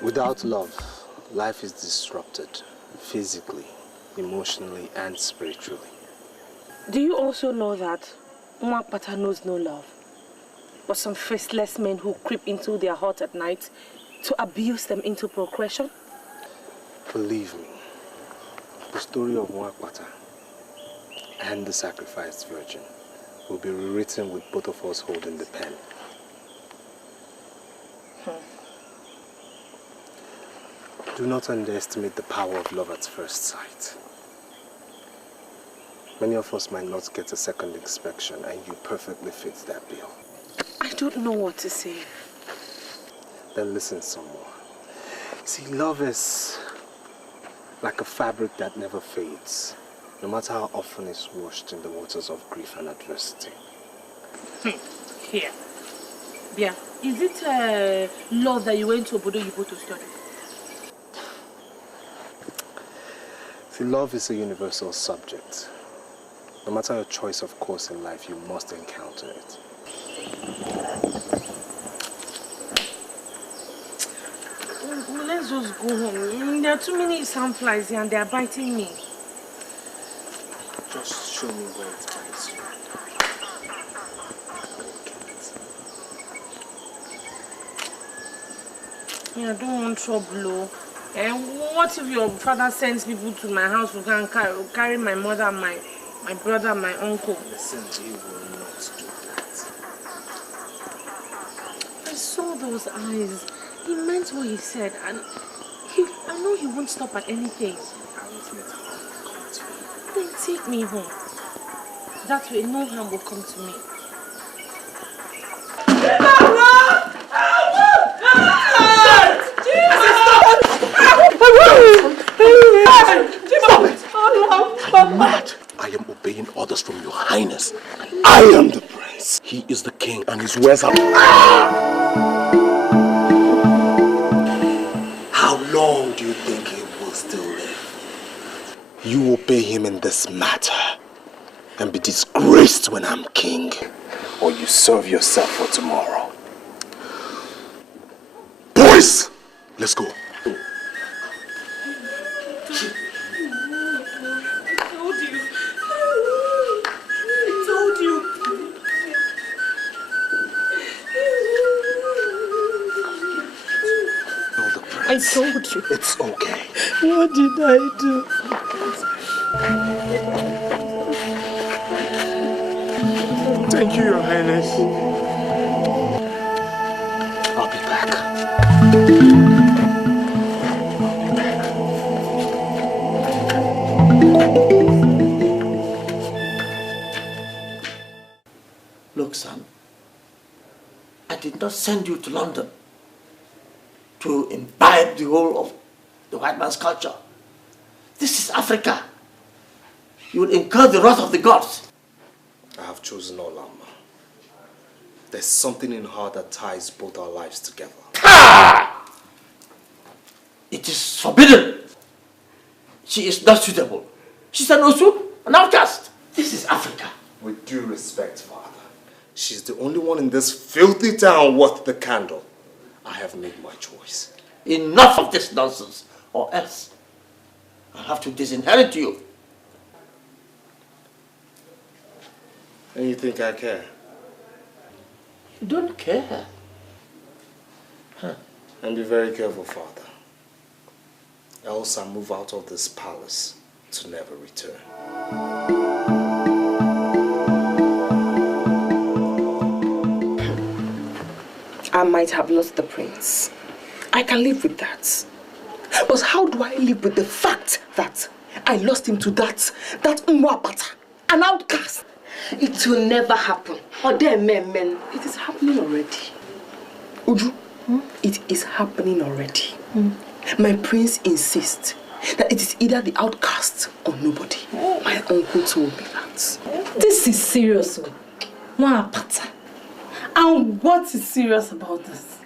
Without love, life is disrupted, physically, emotionally, and spiritually. Do you also know that Nwapata knows no love, but some faceless men who creep into their heart at night to abuse them into procreation? Believe me, the story of Nwapata and the sacrificed virgin will be rewritten with both of us holding the pen. Do not underestimate the power of love at first sight. Many of us might not get a second inspection, and you perfectly fit that bill. I don't know what to say. Then listen some more. See, love is like a fabric that never fades, no matter how often it's washed in the waters of grief and adversity. Here. Yeah. Is it love that you went to Obodo Yibo to study? See, love is a universal subject. No matter your choice of course in life, you must encounter it. Let's just go home. There are too many sandflies here and they are biting me. Just show me where it bites you. Yeah, I don't want trouble. And what if your father sends people to my house to go and carry my mother, my brother, my uncle? Listen, he will not do that. I saw those eyes. He meant what he said, and I know he won't stop at anything. I won't let harm come to you. Then take me home. That way, no harm will come to me. Are you mad? I am obeying orders from your highness. I am the prince. He is the king and his words are... How long do you think he will still live? You obey him in this matter and be disgraced when I'm king, or you serve yourself for tomorrow. Boys! Let's go. I told you. It's okay. What did I do? Thank you, Your Highness. I'll be back. Look, son, I did not send you to London to imbibe the whole of the white man's culture. This is Africa. You will incur the wrath of the gods. I have chosen Olama. There's something in her that ties both our lives together. Ah! It is forbidden. She is not suitable. She's an Osu, an outcast. This is Africa. With due respect, Father, she's the only one in this filthy town worth the candle. I have made my choice. Enough of this nonsense, or else I'll have to disinherit you. And you think I care? You don't care. Huh. And be very careful, Father. Else I move out of this palace to never return. I might have lost the prince. I can live with that. But how do I live with the fact that I lost him to that Mwapata, an outcast? It will never happen. Or there, men. It is happening already. Uju, it is happening already. My prince insists that it is either the outcast or nobody. My uncle told me that. This is serious. Mwapata. And what is serious about this?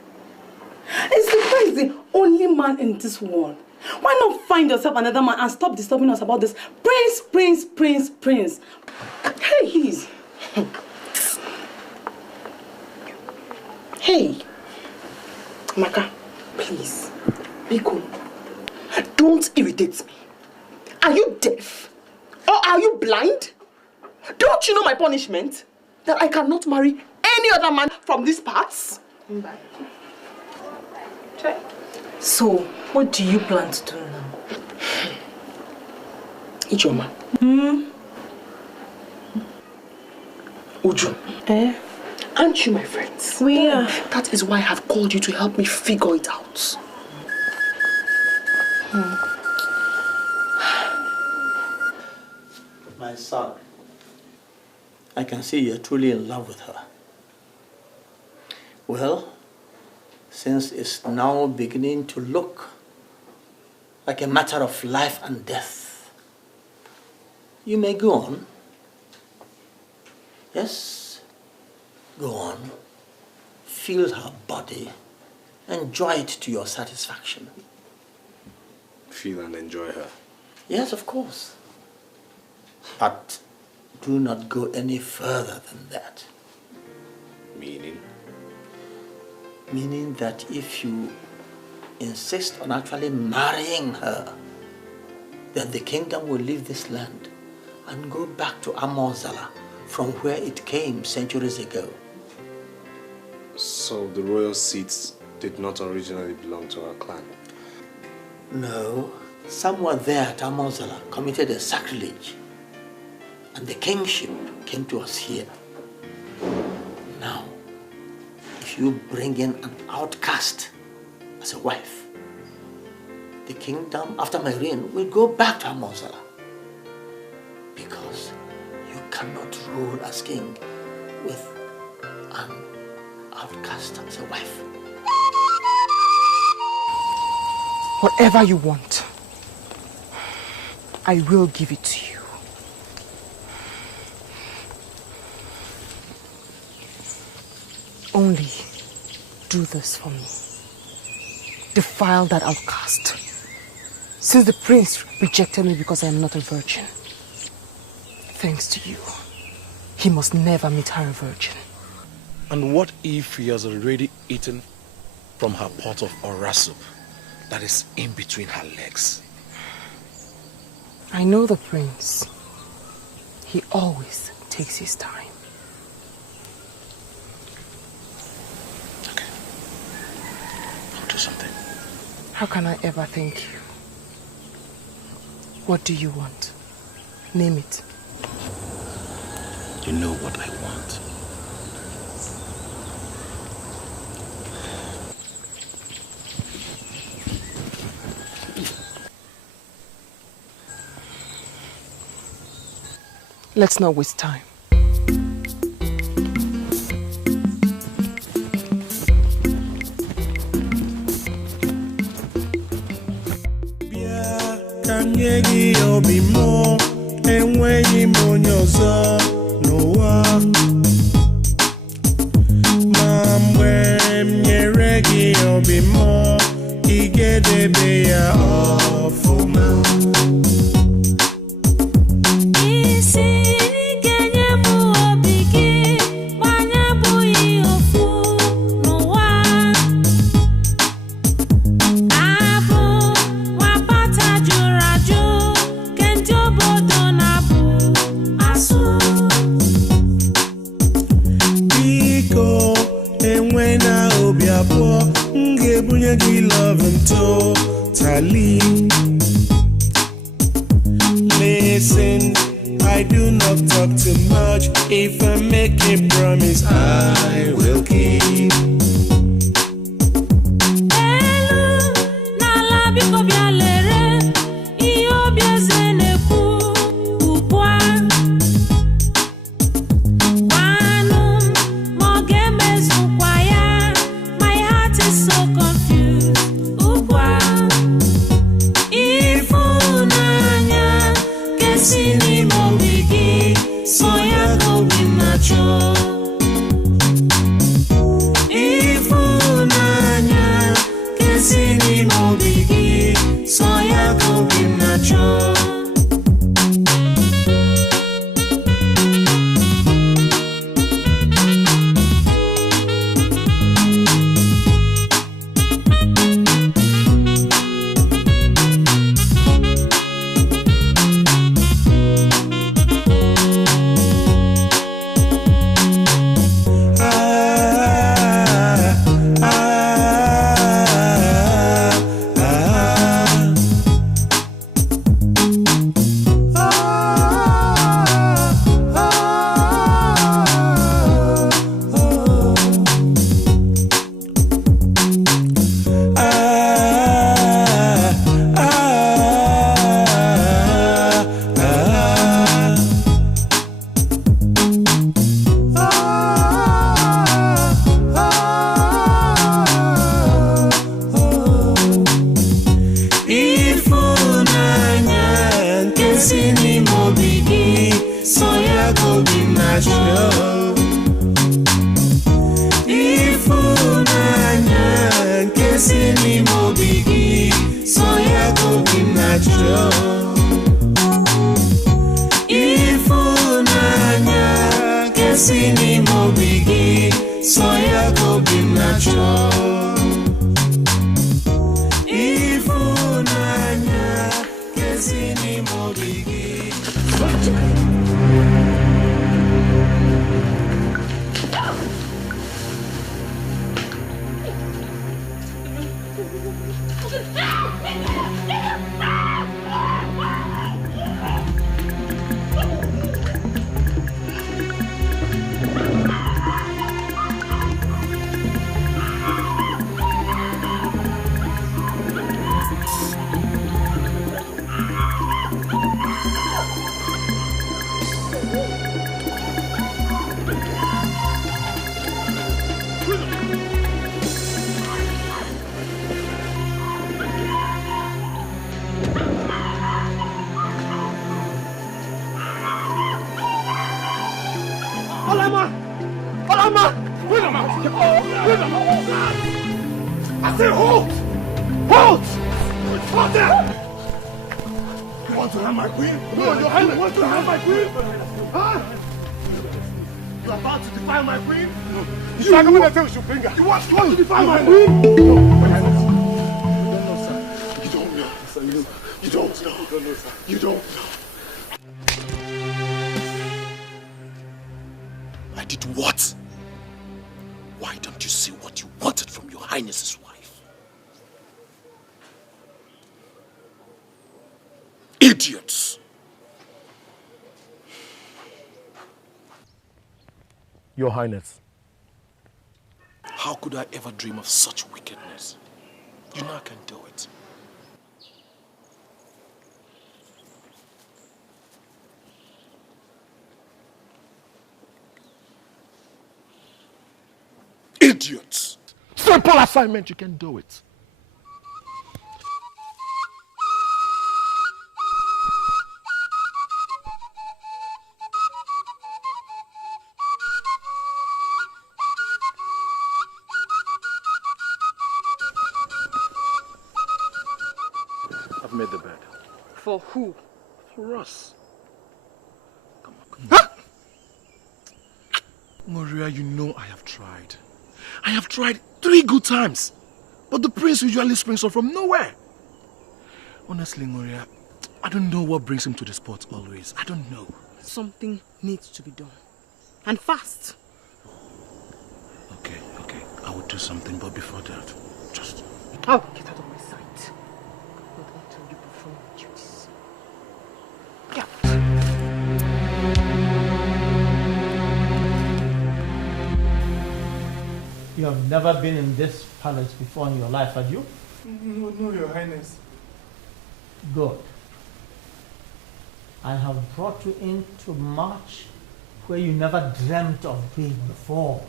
Is the prince the only man in this world? Why not find yourself another man and stop disturbing us about this prince? Hey, he's... Hey, Maka, please, be cool. Don't irritate me. Are you deaf? Or are you blind? Don't you know my punishment? That I cannot marry any other man from these parts? So, what do you plan to do now? Ijoma. Uju. Aren't you my friends? We are. That is why I have called you to help me figure it out. My son, I can see you're truly in love with her. Well, since it's now beginning to look like a matter of life and death, you may go on. Yes, go on. Feel her body. Enjoy it to your satisfaction. Feel and enjoy her? Yes, of course. But do not go any further than that. Meaning? Meaning that if you insist on actually marrying her, then the kingdom will leave this land and go back to Amozala, from where it came centuries ago. So the royal seats did not originally belong to our clan? No, someone there at Amozala committed a sacrilege, and the kingship came to us here. Now, if you bring in an outcast as a wife, the kingdom after my reign will go back to Amozala, because you cannot rule as king with an outcast as a wife. Whatever you want, I will give it to you. only do this for me. Defile that outcast. Since the prince rejected me because I am not a virgin, thanks to you, he must never meet her a virgin. And what if he has already eaten from her pot of ora soup that is in between her legs? I know the prince. He always takes his time. Okay. I'll do something. How can I ever thank you? What do you want? Name it. You know what I want. Let's not waste time. Kanyegi obimo enweghị m onye ọzọ n'ụwa ma mgbe m nyere gị obimo ị ga-edebe ya ọfụma. Totally. Listen, I do not talk too much. If I make a promise, I will keep. Bring them out! Bring them out! I say halt! Halt! Halt there! You want to harm my queen? No, Your Highness! You want to harm my queen? Huh? You are about to defile my queen? No. You are going to tell your finger. You want to defile my queen? No, Your Highness. You don't know, sir. You don't know. You don't know. You don't know, sir. You don't know. I did what? Why don't you see what you wanted from Your Highness's wife? Idiots! Your Highness. How could I ever dream of such wickedness? You know I can do it. Idiots! Simple assignment, you can do it. I've made the bed. For who? For us. Come on. Huh? Maria, you know I have tried. I have tried 3 good times. But the prince usually springs up from nowhere. Honestly, Maria, I don't know what brings him to the spot always. I don't know. Something needs to be done. And fast. Okay. I will do something, but before that, just... Oh, get out of my sight. Not until you perform your duties. Get out. You have never been in this palace before in your life, have you? No, Your Highness. Good. I have brought you in to march where you never dreamt of being before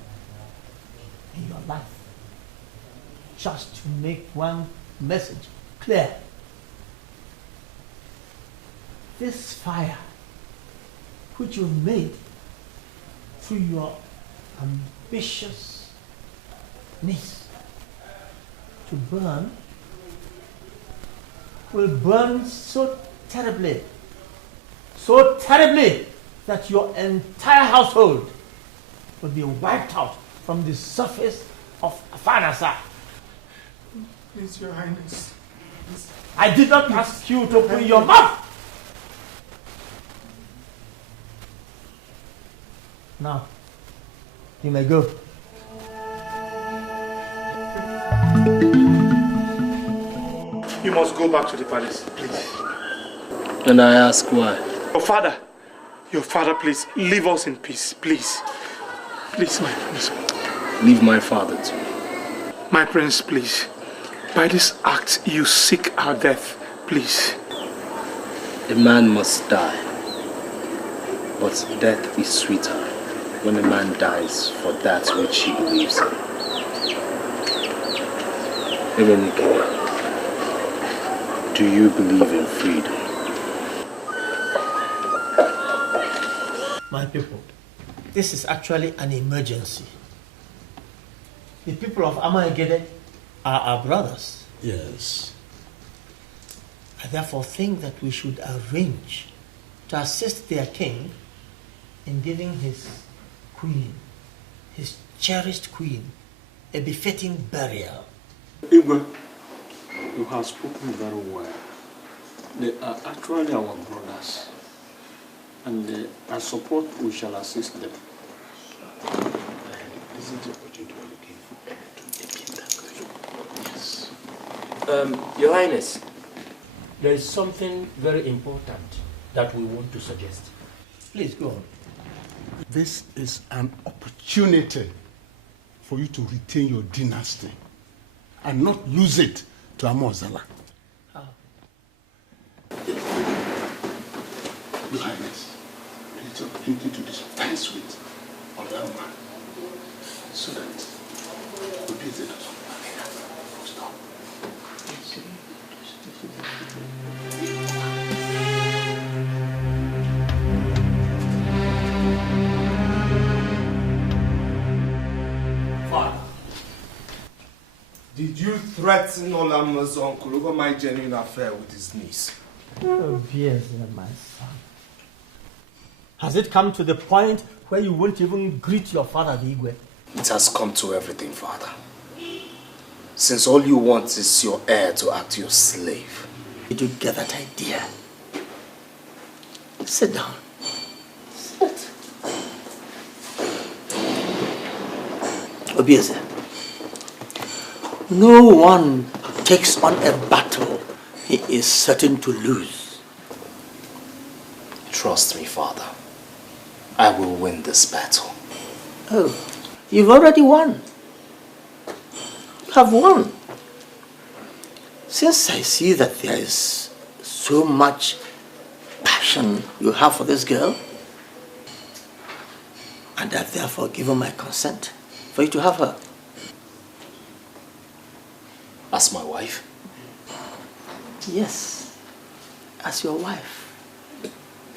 in your life. Just to make one message clear. This fire which you made through your ambitious needs to burn will burn so terribly that your entire household will be wiped out from the surface of Afanasa. Please, Your Highness. Please. I did not ask you to open your mouth. Now, you may go. You must go back to the palace, please. And I ask why? Your father, please, leave us in peace, please. Please, my prince. Leave my father to me. My prince, please. By this act, you seek our death, please. A man must die. But death is sweeter when a man dies for that which he believes in. Ebenike, do you believe in freedom? My people, this is actually an emergency. The people of Amayagede are our brothers. Yes. I therefore think that we should arrange to assist their king in giving his queen, his cherished queen, a befitting burial. Igwe, you have spoken very well. They are actually our brothers, and I support we shall assist them. Isn't it what you are looking for? Yes. Your Highness, there is something very important that we want to suggest. Please go on. This is an opportunity for you to retain your dynasty and not lose it to Amozala. How? Your Highness, it's an opportunity to dispense with other man so that we please it us. Stop. Did you threaten Olama's uncle over my genuine affair with his niece? Oh, yes, my son. Has it come to the point where you won't even greet your father, the Igwe? It has come to everything, Father. Since all you want is your heir to act your slave. Did you get that idea? Sit down. Sit. Obieze, no one takes on a battle he is certain to lose. Trust me, Father. I will win this battle. Oh, you've already won. You have won. Since I see that there is so much passion you have for this girl, and I've therefore given my consent for you to have her. As my wife? Yes, as your wife.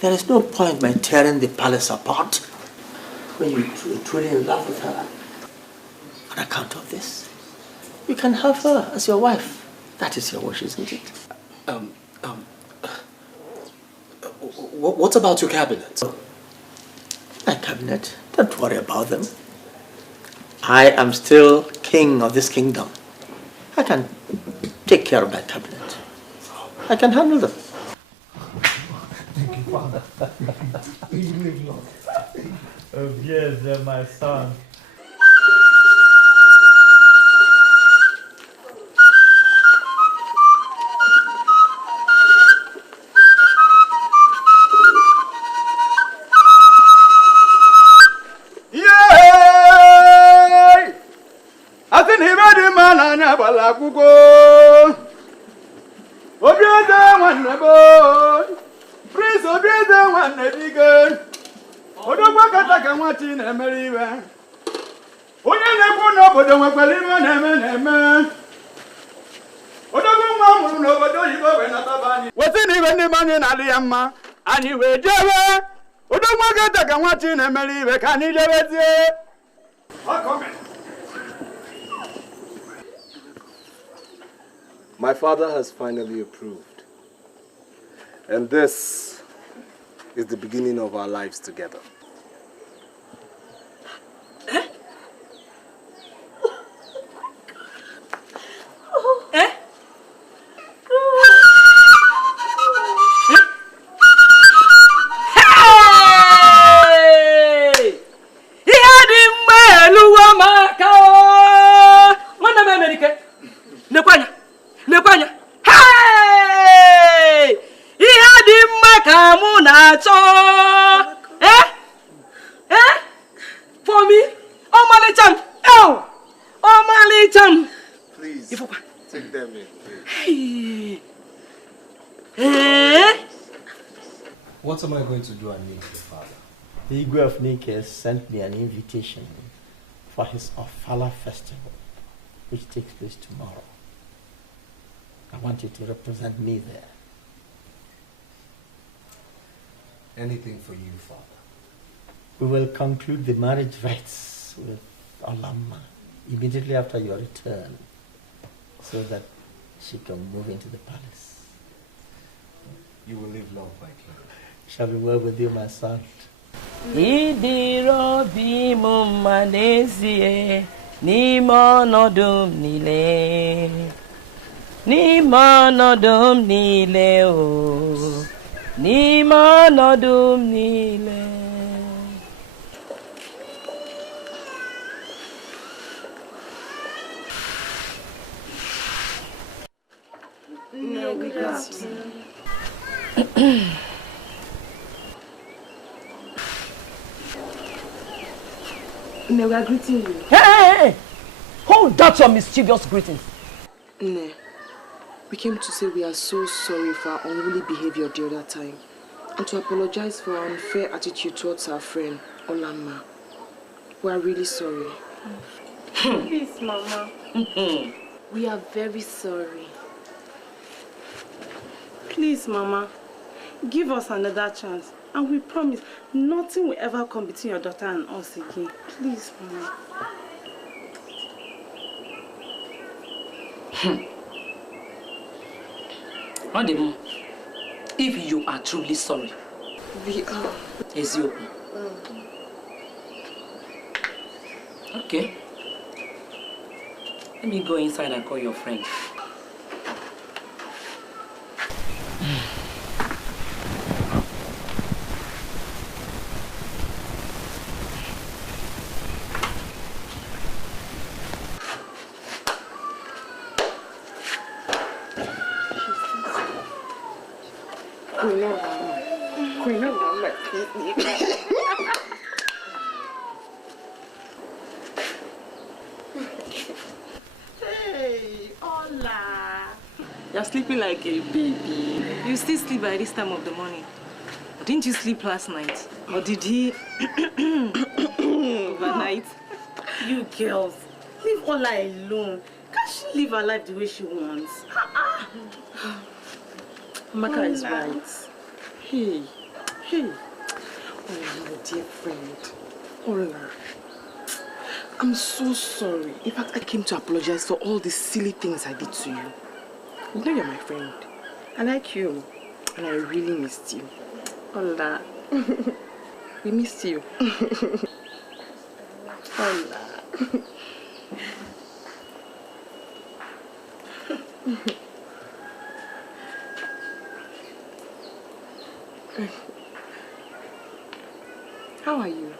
There is no point my tearing the palace apart when you're truly in love with her. On account of this, you can have her as your wife. That is your wish, isn't it? What about your cabinet? My cabinet? Don't worry about them. I am still king of this kingdom. I can take care of my cabinet. I can handle them. Thank you, Father. You live long. Oh, yes, my son. My father has finally approved. And this is the beginning of our lives together. What am I going to do at Nike, Father? The Igwe of Nike sent me an invitation for his Ofala festival, which takes place tomorrow. I want you to represent me there. Anything for you, Father. We will conclude the marriage rites with Olama immediately after your return, so that she can move into the palace. You will live long, my king. Shall be well with you, my son. Idirobi mumanezie nimonodum nile nimonodum nile o nimonodum nile. No, we got you. No, we are greeting you. Hey! Hold out your mischievous greetings. No. We came to say we are so sorry for our unruly behavior the other time, and to apologize for our unfair attitude towards our friend, Olama. We are really sorry. Please, Mama. We are very sorry. Please, Mama. Give us another chance. And we promise nothing will ever come between your daughter and us again. Please, Mama. Ademo, if you are truly sorry, We are. is you. Okay. Let me go inside and call your friend. Hey, hola. You're sleeping like a baby. You still sleep by this time of the morning. Didn't you sleep last night? Or did he overnight? You girls, leave Ola alone. Can't she live her life the way she wants? Maka is right. Hey. Oh, my dear friend. Ola. I'm so sorry. In fact, I came to apologize for all the silly things I did to you. You know you're my friend. I like you. And I really missed you. Ola. We missed you. Ola. How are you?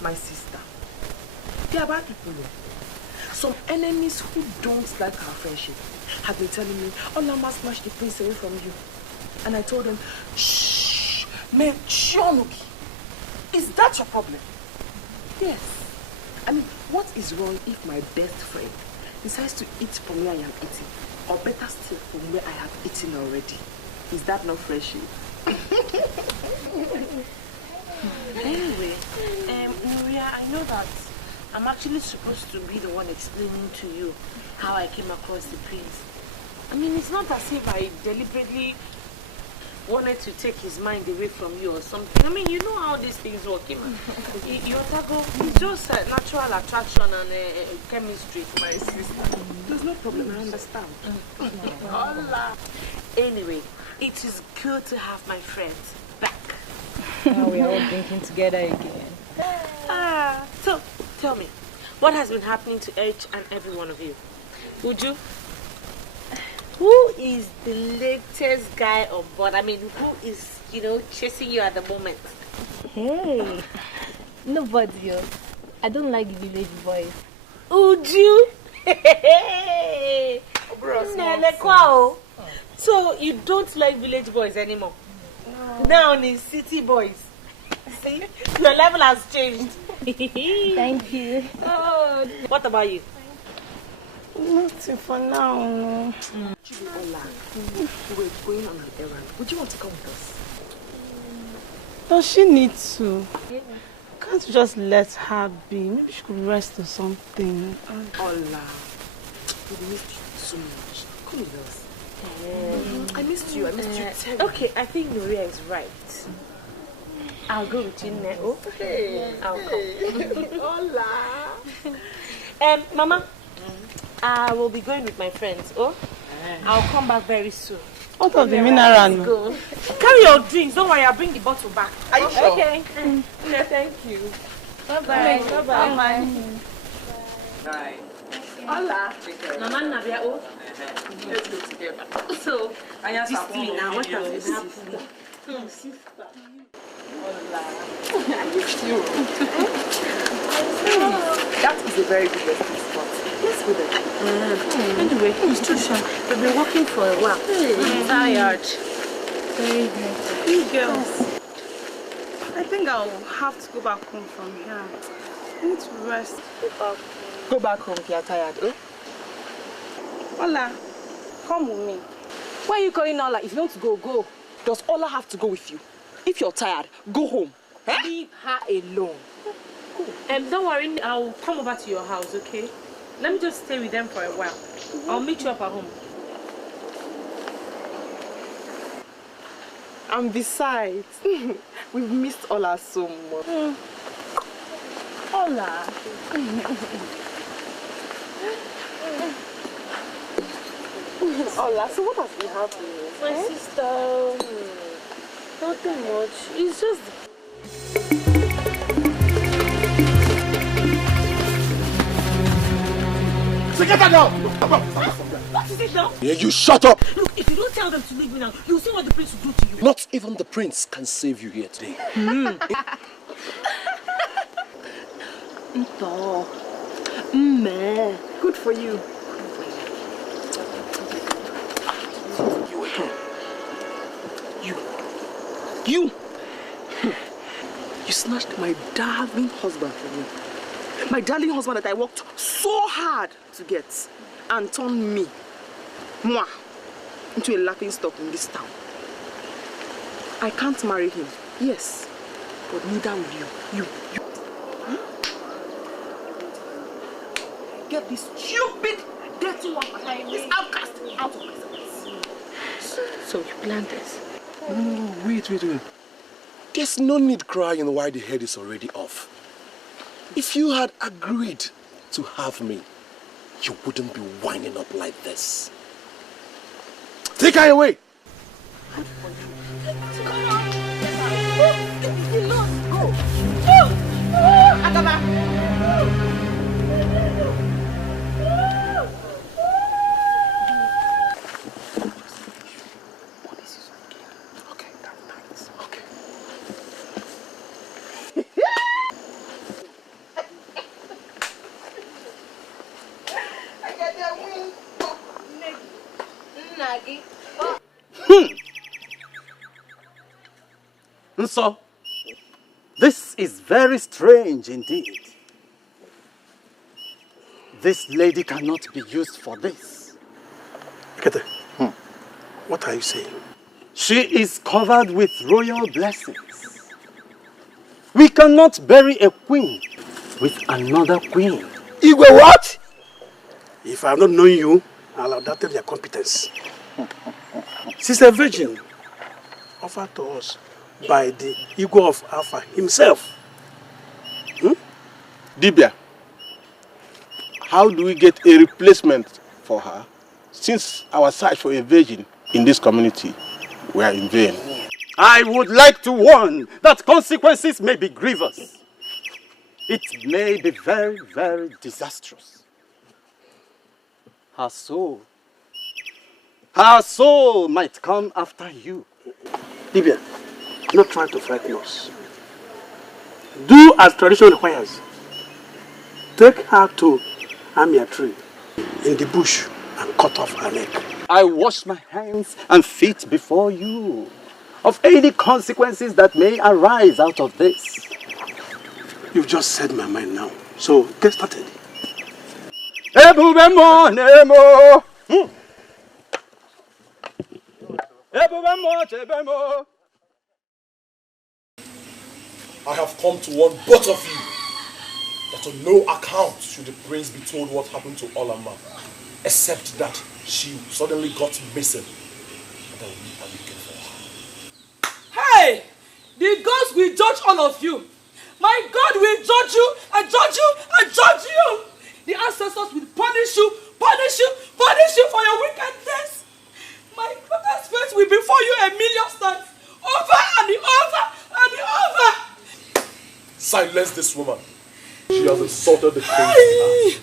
My sister. They are bad people. Some enemies who don't like our friendship have been telling me, Ola must snatch the prince away from you. And I told them, shh, man, Shionuki. Is that your problem? Yes. I mean, what is wrong if my best friend decides to eat from where I am eating? Or better still, from where I have eaten already? Is that not friendship? Anyway, Nuria, I know that I'm actually supposed to be the one explaining to you how I came across the prince. I mean, it's not as if I deliberately wanted to take his mind away from you or something. I mean, you know how these things work. It's just a natural attraction and chemistry, my sister. There's no problem, I understand. Hola. Anyway, it is good to have my friends back. Now we are all drinking together again. So, tell me, what has been happening to each and every one of you? Would you? Who is the latest guy on board? I mean, who is, chasing you at the moment? Hey, nobody else. I don't like village boys. Would you? Hey, so you don't like village boys anymore? No. Now it's city boys. See, your level has changed. Thank you. Oh, what about you? Nothing for now. Ola, we're going on an errand. Would you want to come with us? Does she need to? Can't you just let her be? Maybe she could rest or something. Ola, we missed you so much. Come with us. I missed you terribly. Okay, I think Nuria is right. I'll go with you now. Okay. I'll come. Hola. Mama, I will be going with my friends. I'll come back very soon. What of the mineral? Go. Carry your drinks. Don't worry, I'll bring the bottle back. Are you sure? Okay. No, thank you. Bye-bye. Bye-bye. Bye. Hola. Mama Nabia. Let's go together. So, this thing now, what has been happening? Sister. Hola. I missed you. That is a very good resting spot. Let's go there. Anyway, instruction. We've been working for a while. I'm tired. Very good. You girls. I think I'll have to go back home from here. I need to rest. Go back home if you're tired, eh? Ola, come with me. Why are you calling Ola? If you want to go, go. Does Ola have to go with you? If you're tired, go home. Eh? Leave her alone. Don't worry, I'll come over to your house, okay? Let me just stay with them for a while. I'll meet you up at home. And besides, we've missed Ola so much. Ola. Ola, so what has been happening? My sister, nothing much. It's just... So get her now! What is it now? Yeah, you shut up! Look, if you don't tell them to leave me now, you'll see what the prince will do to you. Not even the prince can save you here today. Good for you. You snatched my darling husband from me. My darling husband that I worked so hard to get and turned me, moi, into a laughing stock in this town. I can't marry him, yes, but neither will you. Get this stupid, dirty one behind this outcast out of my sight. So you planned this? No, wait. There's no need crying while the head is already off. If you had agreed to have me, you wouldn't be winding up like this. Take her away! So, this is very strange indeed. This lady cannot be used for this. Kete, what are you saying? She is covered with royal blessings. We cannot bury a queen with another queen. Igwe, what? If I have not known you, I'll have doubted your competence. She's a virgin offered to us by the ego of Alpha himself. Dibia, how do we get a replacement for her since our search for a virgin in this community were in vain? I would like to warn that consequences may be grievous. It may be very, very disastrous. Her soul might come after you. Dibia, not trying to frighten us. Do as tradition requires. Take her to Amia tree in the bush and cut off her neck. I wash my hands and feet before you of any consequences that may arise out of this. You've just said my mind now, so get started. I have come to warn both of you that on no account should the prince be told what happened to Olama, except that she suddenly got missing and that we are looking for her. Hey! The gods will judge all of you. My God will judge you and judge you and judge you. The ancestors will punish you for your wickedness. My brother's face will be for you 1,000,000 times. Over and over and over. Silence this woman. She has insulted the king.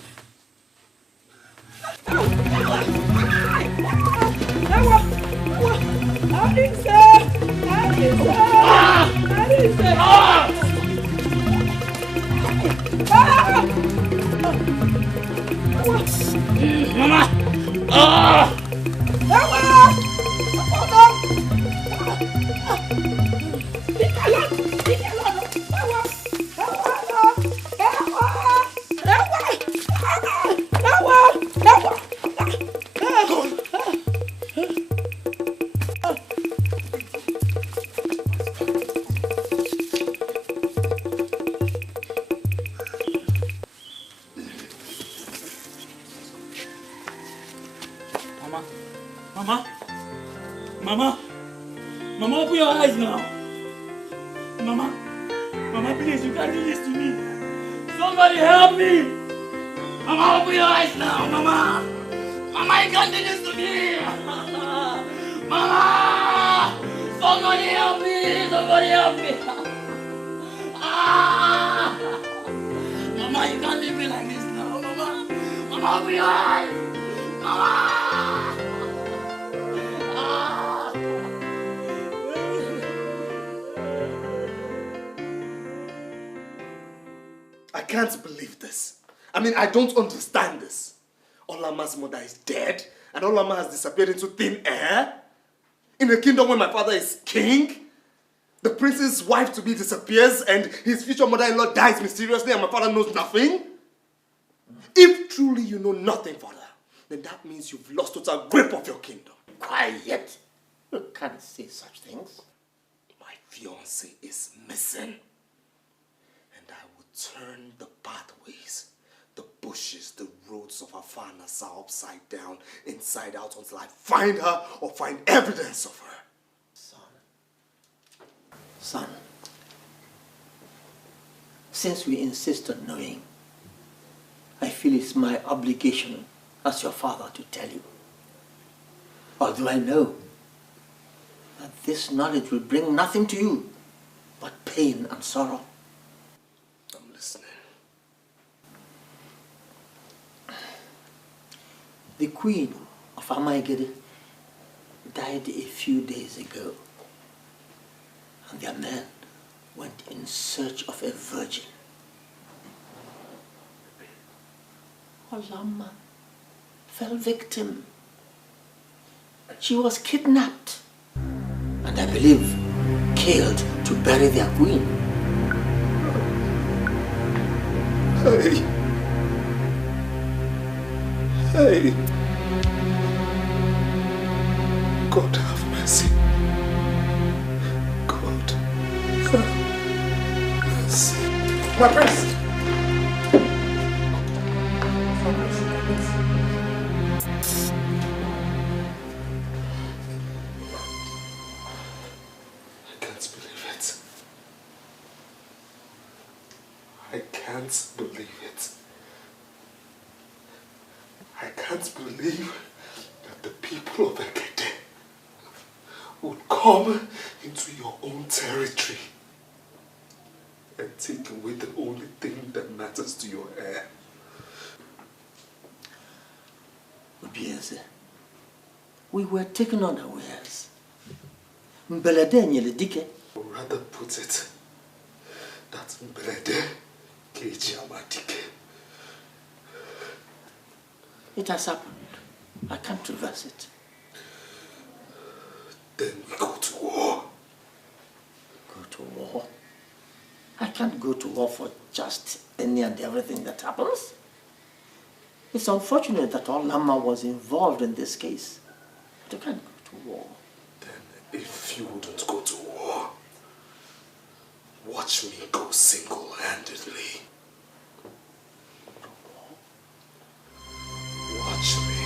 Mama, open your eyes now. Mama, please, you can't do this to me. Somebody help me. Mama, open your eyes now, Mama. Mama, you can't do this to me! Mama! Somebody help me! Somebody help me! Ah! Mama, you can't leave me like this now, Mama! Mama, open your eyes! Mama! Ah! I can't believe this. I mean, I don't understand this. Olama's mother is dead, and Olama has disappeared into thin air? In a kingdom where my father is king? The prince's wife-to-be disappears, and his future mother-in-law dies mysteriously, and my father knows nothing? If truly you know nothing, father, then that means you've lost total grip of your kingdom. Quiet. You can't say such things. My fiancé is missing. And I will turn the pathways, the bushes, the roads of Afanasa upside down, inside out, until I find her or find evidence of her. Son, since we insist on knowing, I feel it's my obligation as your father to tell you. Although I know that this knowledge will bring nothing to you but pain and sorrow. I'm listening. The queen of Amaigede died a few days ago, and their men went in search of a virgin. Olama fell victim. She was kidnapped and I believe killed to bury their queen. Hey. Hey. God have mercy. God have mercy. My prince! I can't believe it. I can't believe that the people of Ekete would come into your own territory and take away the only thing that matters to your heir. Obieze, we were taken unawares. Mbelede nyele dike. Or rather put it, that Mbelede keji amadike. It has happened. I can't reverse it. Then we go to war. Go to war? I can't go to war for just any and everything that happens. It's unfortunate that Olama was involved in this case. But I can't go to war. Then if you wouldn't go to war, watch me go single-handedly. Watch me.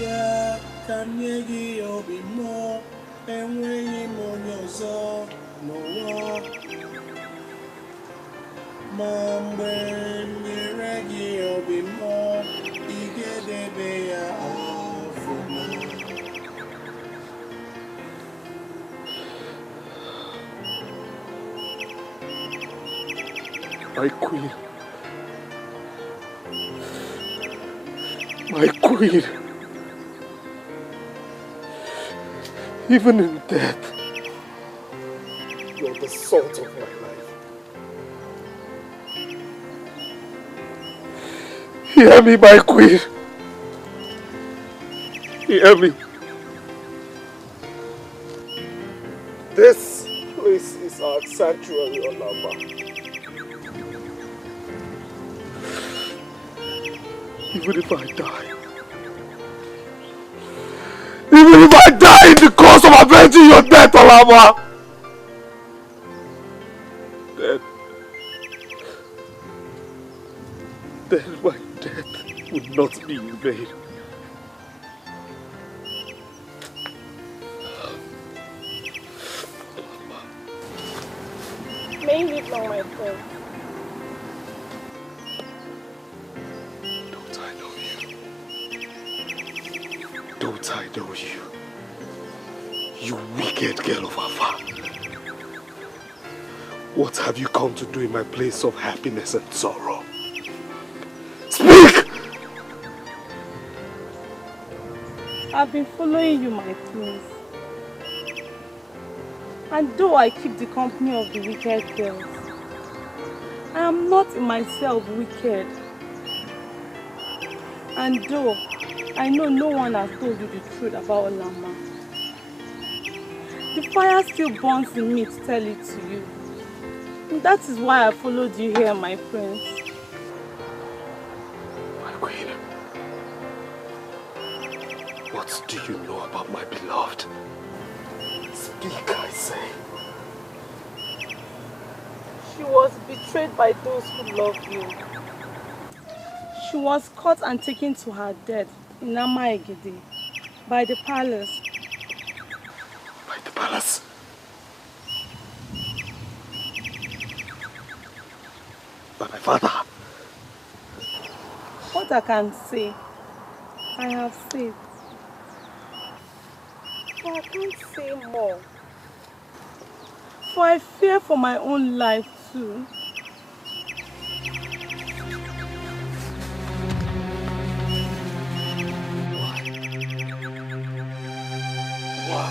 Yeah, Kanyegi Obimo, and when you monyozo, no Mambe, Niregi Obimo, Igedebea Afuna. My queen. My queen. Even in death, you're the salt of my life. Hear me, my queen. Hear me. This place is our sanctuary, Olama. Even if I die, even if I die in the course of avenging your death, Olama, then my death would not be in vain. May you live long, my friend. know you. You wicked girl of Afa. What have you come to do in my place of happiness and sorrow? Speak! I've been following you, my prince. And though I keep the company of the wicked girls, I am not in myself wicked. And though I know no one has told you the truth about Olama, the fire still burns in me to tell it to you. And that is why I followed you here, my prince. My queen, what do you know about my beloved? Speak, I say. She was betrayed by those who love you. She was caught and taken to her death in Amaegede by the palace. By the palace? By my father? What I can say, I have said. But I can't say more. For I fear for my own life too. Why?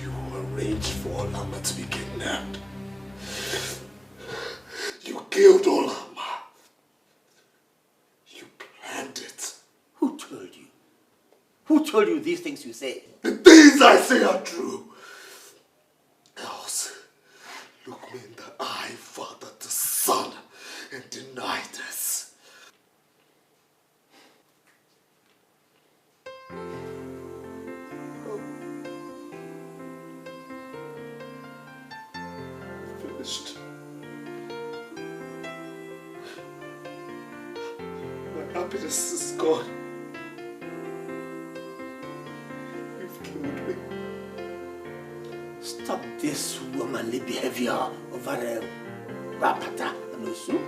You arranged for Olama to be kidnapped. You killed Olama. You planned it. Who told you? Who told you these things you say? The things I say are true. Else, look me in the eye, father to son, and deny this. Finished. My happiness is gone. You've killed me. Stop this womanly behavior over Rapata and Osu.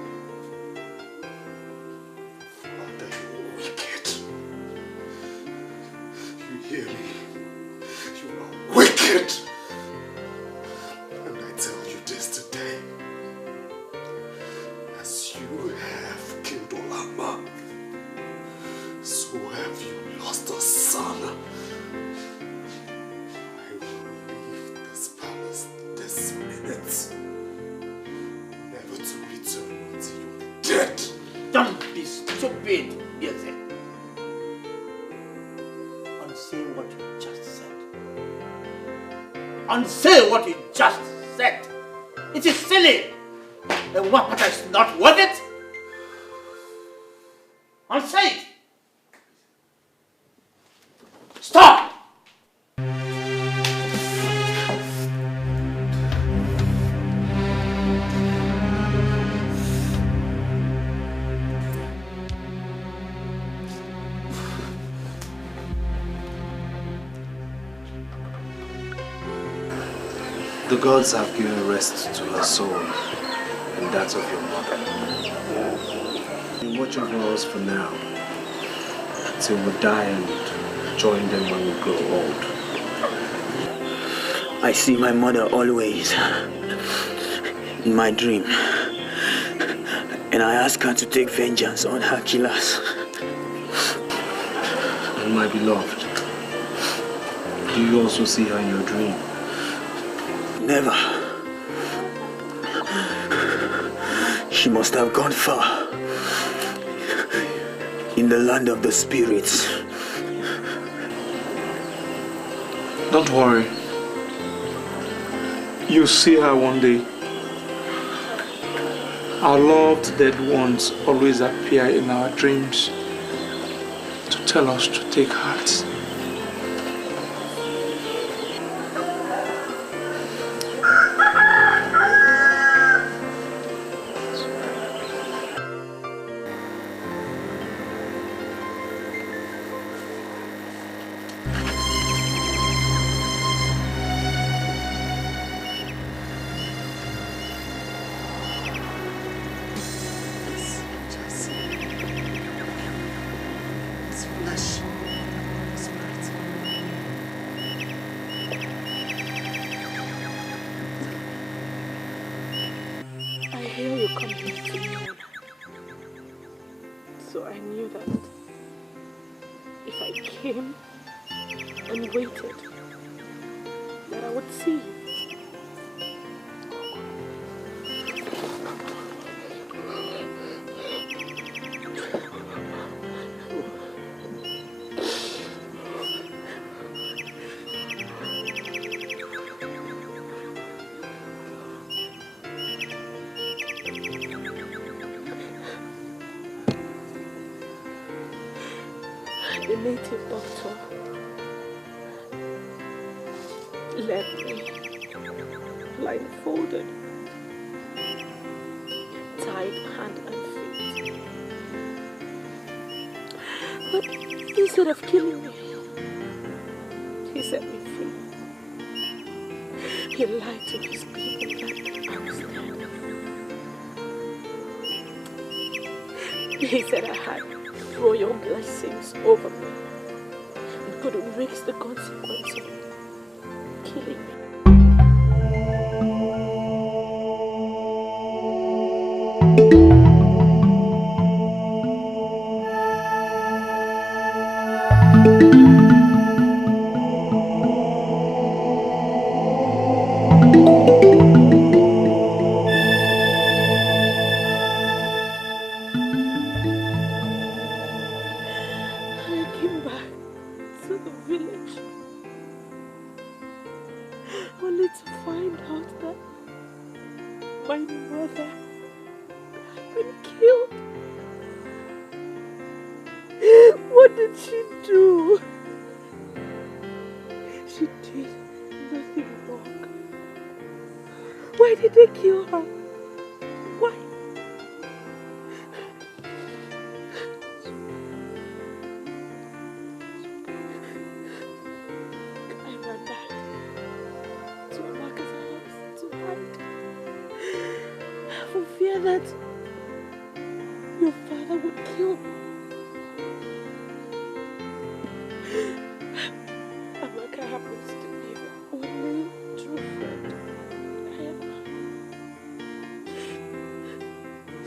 Father, you're wicked. You hear me? You are wicked. And I tell you this today. As you have killed Olama, so have you lost a son. I will leave this palace this minute, never to return until you're dead. Don't be stupid, Biese. Unsay what you just said. Unsay what you just said. It is silly. And Wapata is not worth it. Unsay it. Stop! The gods have given rest to her soul and that of your mother. And watch over us for now, till we die and join them when we grow old. I see my mother always in my dream, and I ask her to take vengeance on her killers. And my beloved, do you also see her in your dream? Never. She must have gone far in the land of the spirits. Don't worry. You'll see her one day. Our loved dead ones always appear in our dreams to tell us to take heart. desire you come here to me. So I knew that if I came and waited, that I would see you. The native doctor left me blindfolded, tied hand and feet. But instead of killing me, he set me free. He lied to his people that I was dead. He said I had royal blessings over me and couldn't risk the consequence of killing me.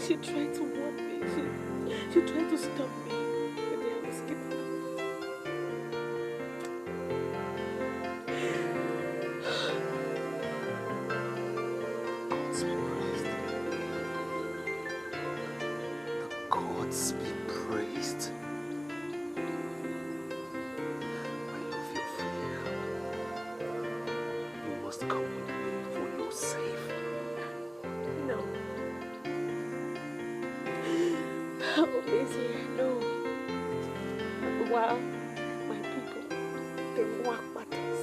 She tried to warn me. She tried to stop me the day I was kidnapped. Gods be praised. I love your freedom. You must come with me for your safe. No. Oh, Izzy, no. While my people, the Mwakbatas,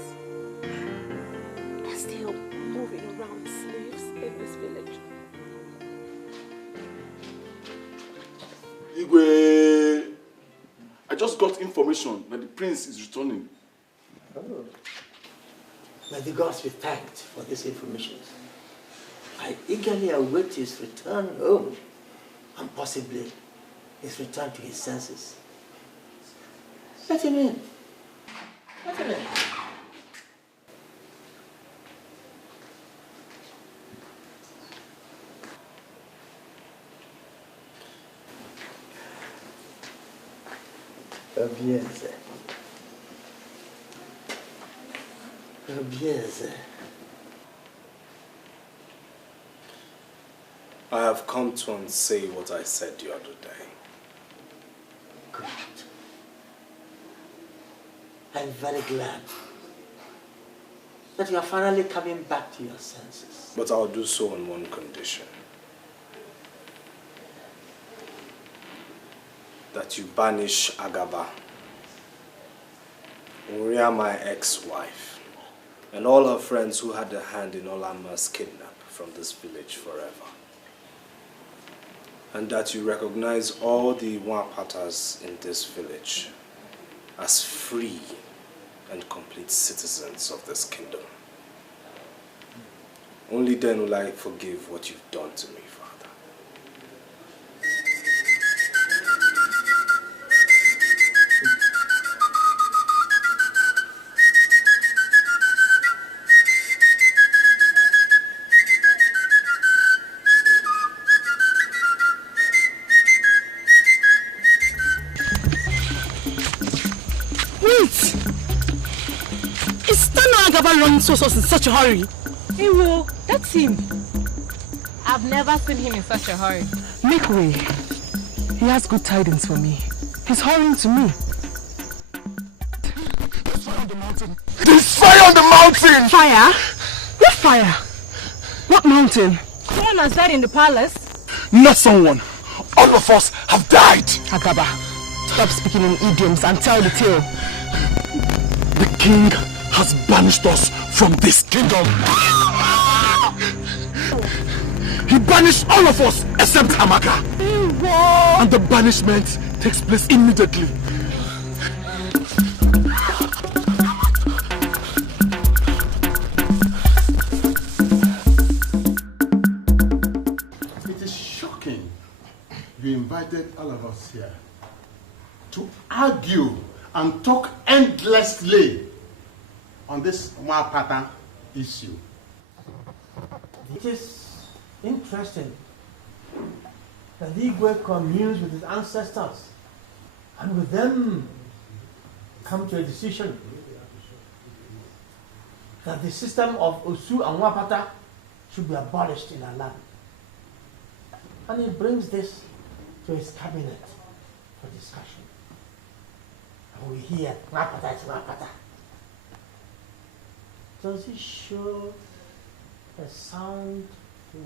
are still moving around slaves in this village. Igwe, I just got information that the prince is returning. Oh. May the gods be thanked for this information. I eagerly await his return home and possibly his return to his senses. Let him in. Let him in. Obieze. Obieze. I have come to unsay what I said the other day. Good. I'm very glad that you are finally coming back to your senses. But I'll do so on one condition. That you banish Agaba, Uria, my ex-wife, and all her friends who had a hand in Olama's kidnap from this village forever. And that you recognize all the Wapatas in this village as free and complete citizens of this kingdom. Only then will I forgive what you've done to me, Father. answers us in such a hurry? He will. That's him. I've never seen him in such a hurry. Make way. He has good tidings for me. He's hurrying to me. There's fire on the mountain! There's fire on the mountain! Fire? What fire? What mountain? Someone has died in the palace. Not someone. All of us have died. Agaba, stop speaking in idioms and tell the tale. The king has banished us from this kingdom. He banished all of us except Amaka. And the banishment takes place immediately. It is shocking you invited all of us here to argue and talk endlessly on this Mwapata issue. It is interesting that the Igwe communes with his ancestors and with them come to a decision that the system of Osu and Mwapata should be abolished in our land. And he brings this to his cabinet for discussion. And we hear, Mwapata is Mwapata. Does he show a sound,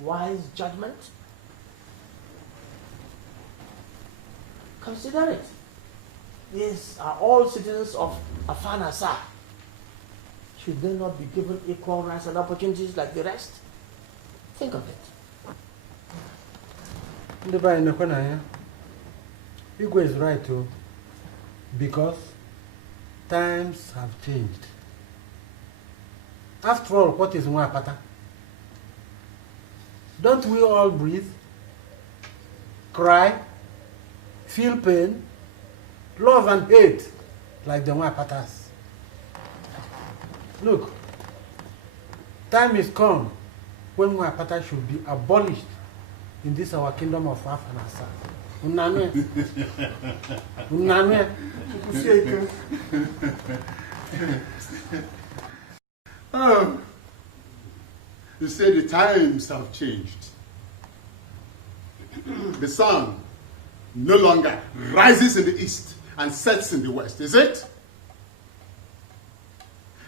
wise judgment? Consider it. These are all citizens of Afanasa. Should they not be given equal rights and opportunities like the rest? Think of it. Igwe is right too, because times have changed. After all, what is Mwapata? Don't we all breathe, cry, feel pain, love and hate like the Mwapatas? Look, time is come when Mwapata should be abolished in this our kingdom of Afanasa. Unanwe. Unanwe. Oh, you say the times have changed. The sun no longer rises in the east and sets in the west, is it?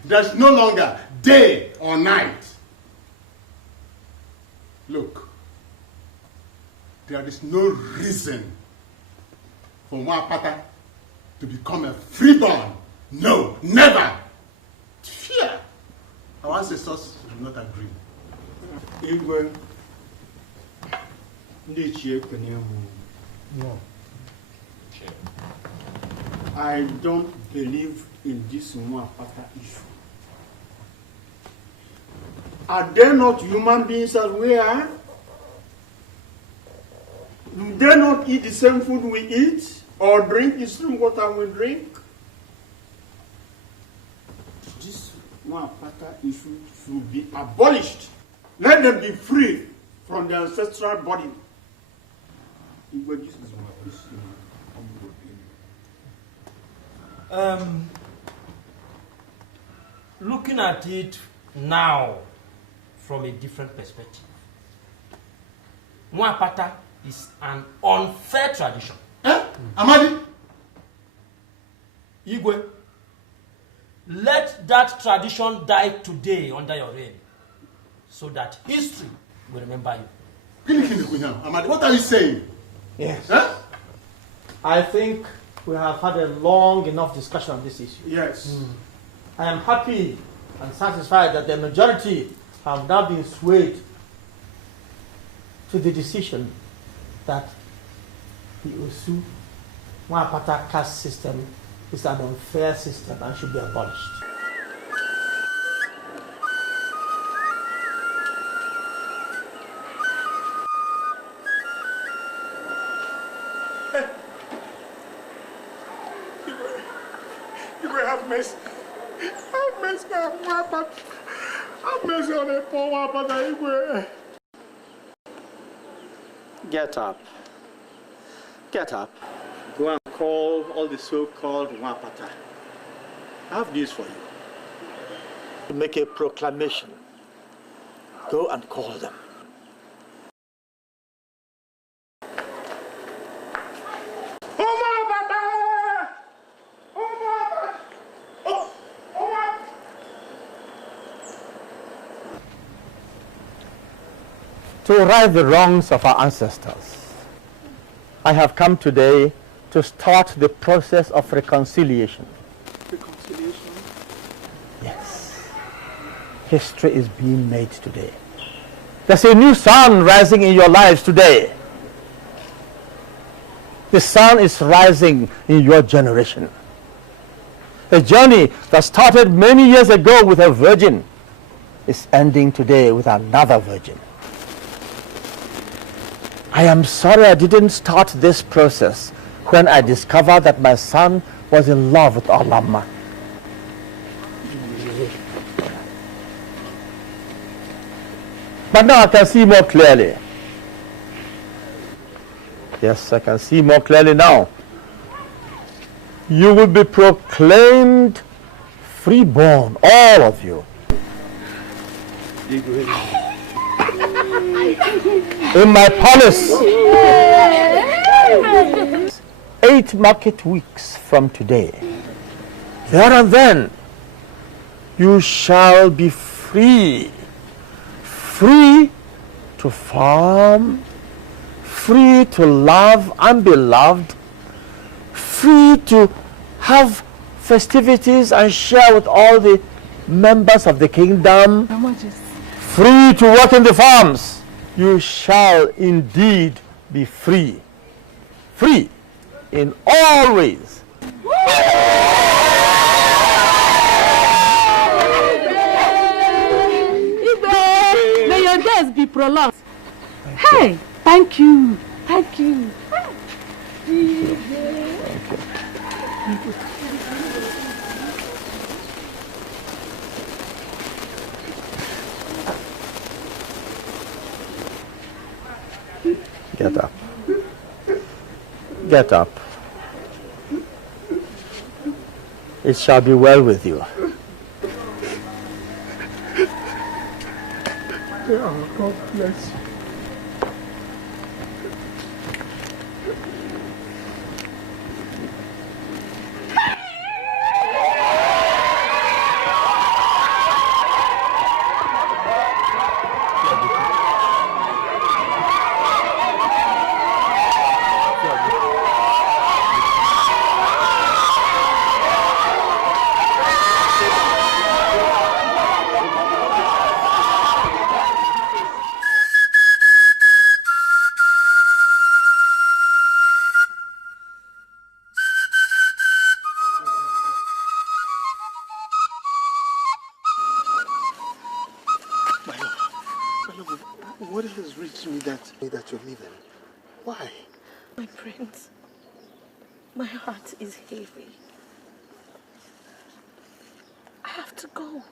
There's no longer day or night. Look, there is no reason for Mwapata to become a freeborn. No, never. Fear. Our ancestors do not agree. Igwe, no. I don't believe in this Mwapata issue. Are they not human beings as we are? Do they not eat the same food we eat? Or drink the same water we drink? This Mwapata issue should be abolished. Let them be free from their ancestral body. This is my opinion. Looking at it now from a different perspective, Mwapata is an unfair tradition. Amadi? Igwe, let that tradition die today under your reign, so that history will remember you. Amadi, what are you saying? Yes. Huh? I think we have had a long enough discussion on this issue. Yes. I am happy and satisfied that the majority have now been swayed to the decision that the Osu Mwapata caste system is an unfair system and should be abolished. You will have mercy. Have mercy on Mwapata. Have mercy on the poor Mwapata. Get up. Get up. Go and call all the so-called Mwapata. I have news for you. to make a proclamation. Go and call them. To right the wrongs of our ancestors, I have come today to start the process of reconciliation. Reconciliation? Yes. History is being made today. There's a new sun rising in your lives today. The sun is rising in your generation. A journey that started many years ago with a virgin is ending today with another virgin. I am sorry I didn't start this process when I discovered that my son was in love with Olama. But now I can see more clearly. Yes, I can see more clearly now. You will be proclaimed freeborn, all of you. In my palace, 8 market weeks from today, there and then, you shall be free. Free to farm, free to love and be loved, free to have festivities and share with all the members of the kingdom, free to work in the farms. You shall indeed be free. Free in all ways. May your days be prolonged. Hey, thank you. Thank you. Thank you. Get up. Get up. It shall be well with you. God bless you. What has reached me that you're leaving? Why? My prince, my heart is heavy. I have to go.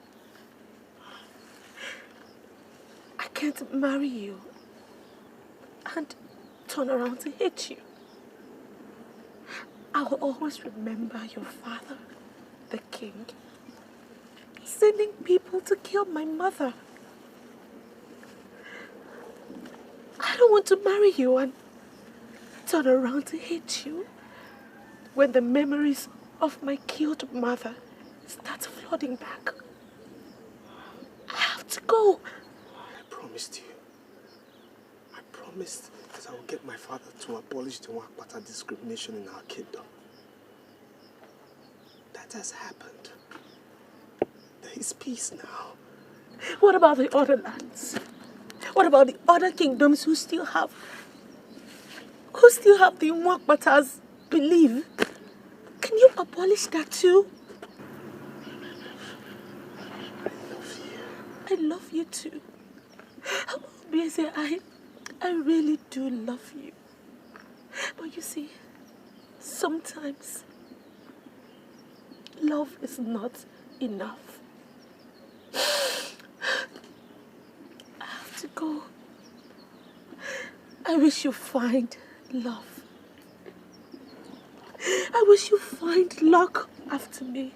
I can't marry you and turn around to hate you. I will always remember your father, the king, sending people to kill my mother. I don't want to marry you and turn around to hate you when the memories of my killed mother start flooding back. I have to go. I promised you. I promised that I will get my father to abolish the Wakpata discrimination in our kingdom. That has happened. There is peace now. What about the other lands? What about the other kingdoms who still have the Mwakbatas belief? Can you abolish that too? I love you too. Obviously, I really do love you. But you see, sometimes love is not enough. I have to go. I wish you find love. I wish you find luck after me.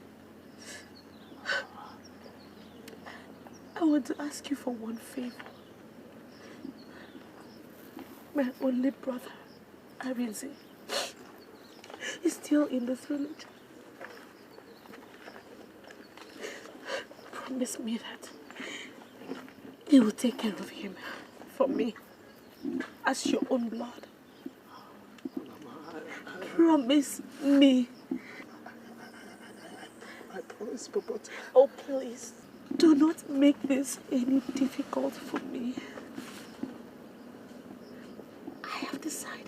I want to ask you for one favor. My only brother, Arinze, is still in this village. Promise me that you will take care of him for me as your own blood. Promise me. I promise, but... Oh, please, do not make this any difficult for me. I have decided.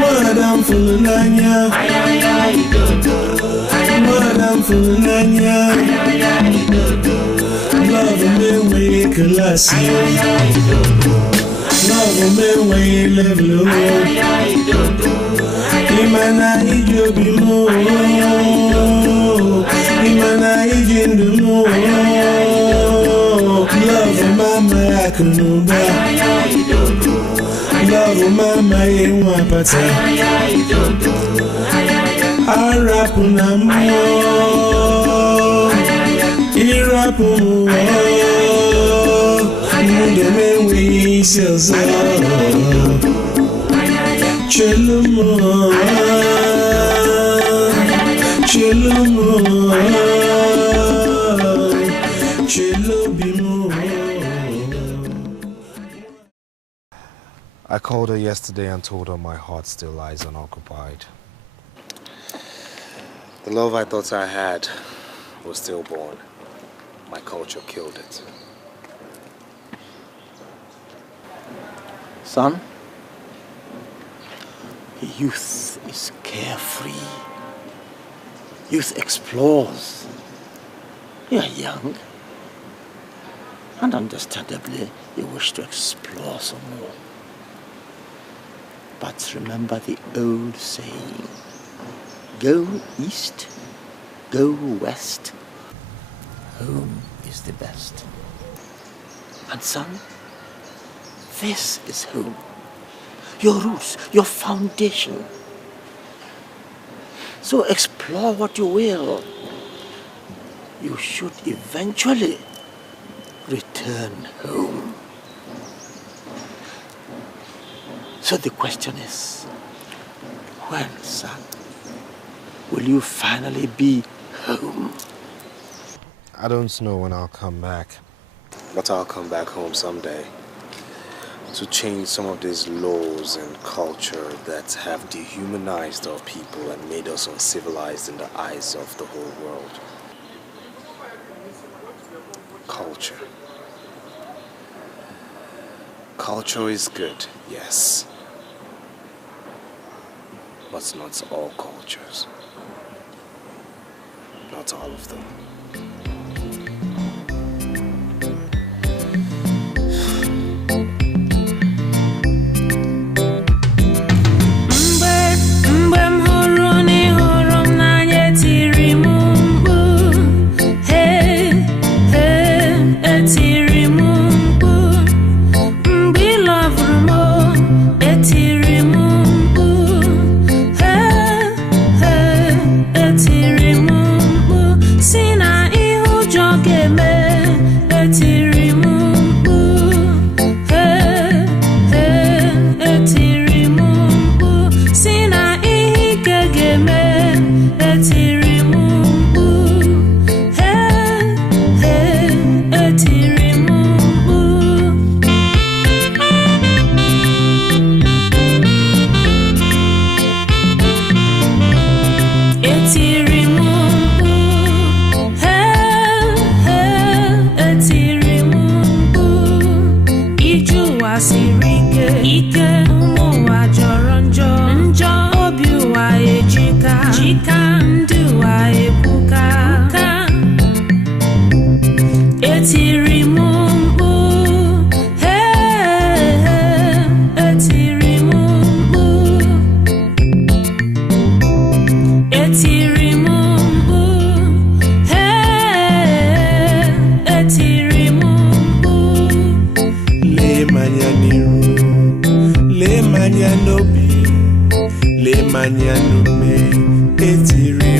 Madam Fulania, Madam Fulania, love me we class, love me we level. Imana ijobi mo, Imana ijindu mo. Love mama akunuba, love mama yewa pata. Arapu na mo, irapu mo. Munde me we selza, chelumo, chelumo, chelubimo. I called her yesterday and told her my heart still lies unoccupied. The love I thought I had was stillborn. My culture killed it. Son, youth is carefree. Youth explores. You are young. And understandably, you wish to explore some more. But remember the old saying, go east, go west. Home is the best. And son, this is home. Your roots, your foundation. So explore what you will. You should eventually return home. So the question is, when, son, will you finally be home? I don't know when I'll come back, but I'll come back home someday to change some of these laws and culture that have dehumanized our people and made us uncivilized in the eyes of the whole world. Culture. Culture is good, yes. But not all cultures. Not all of them. Sina ya n'obi le manya n'ume etiri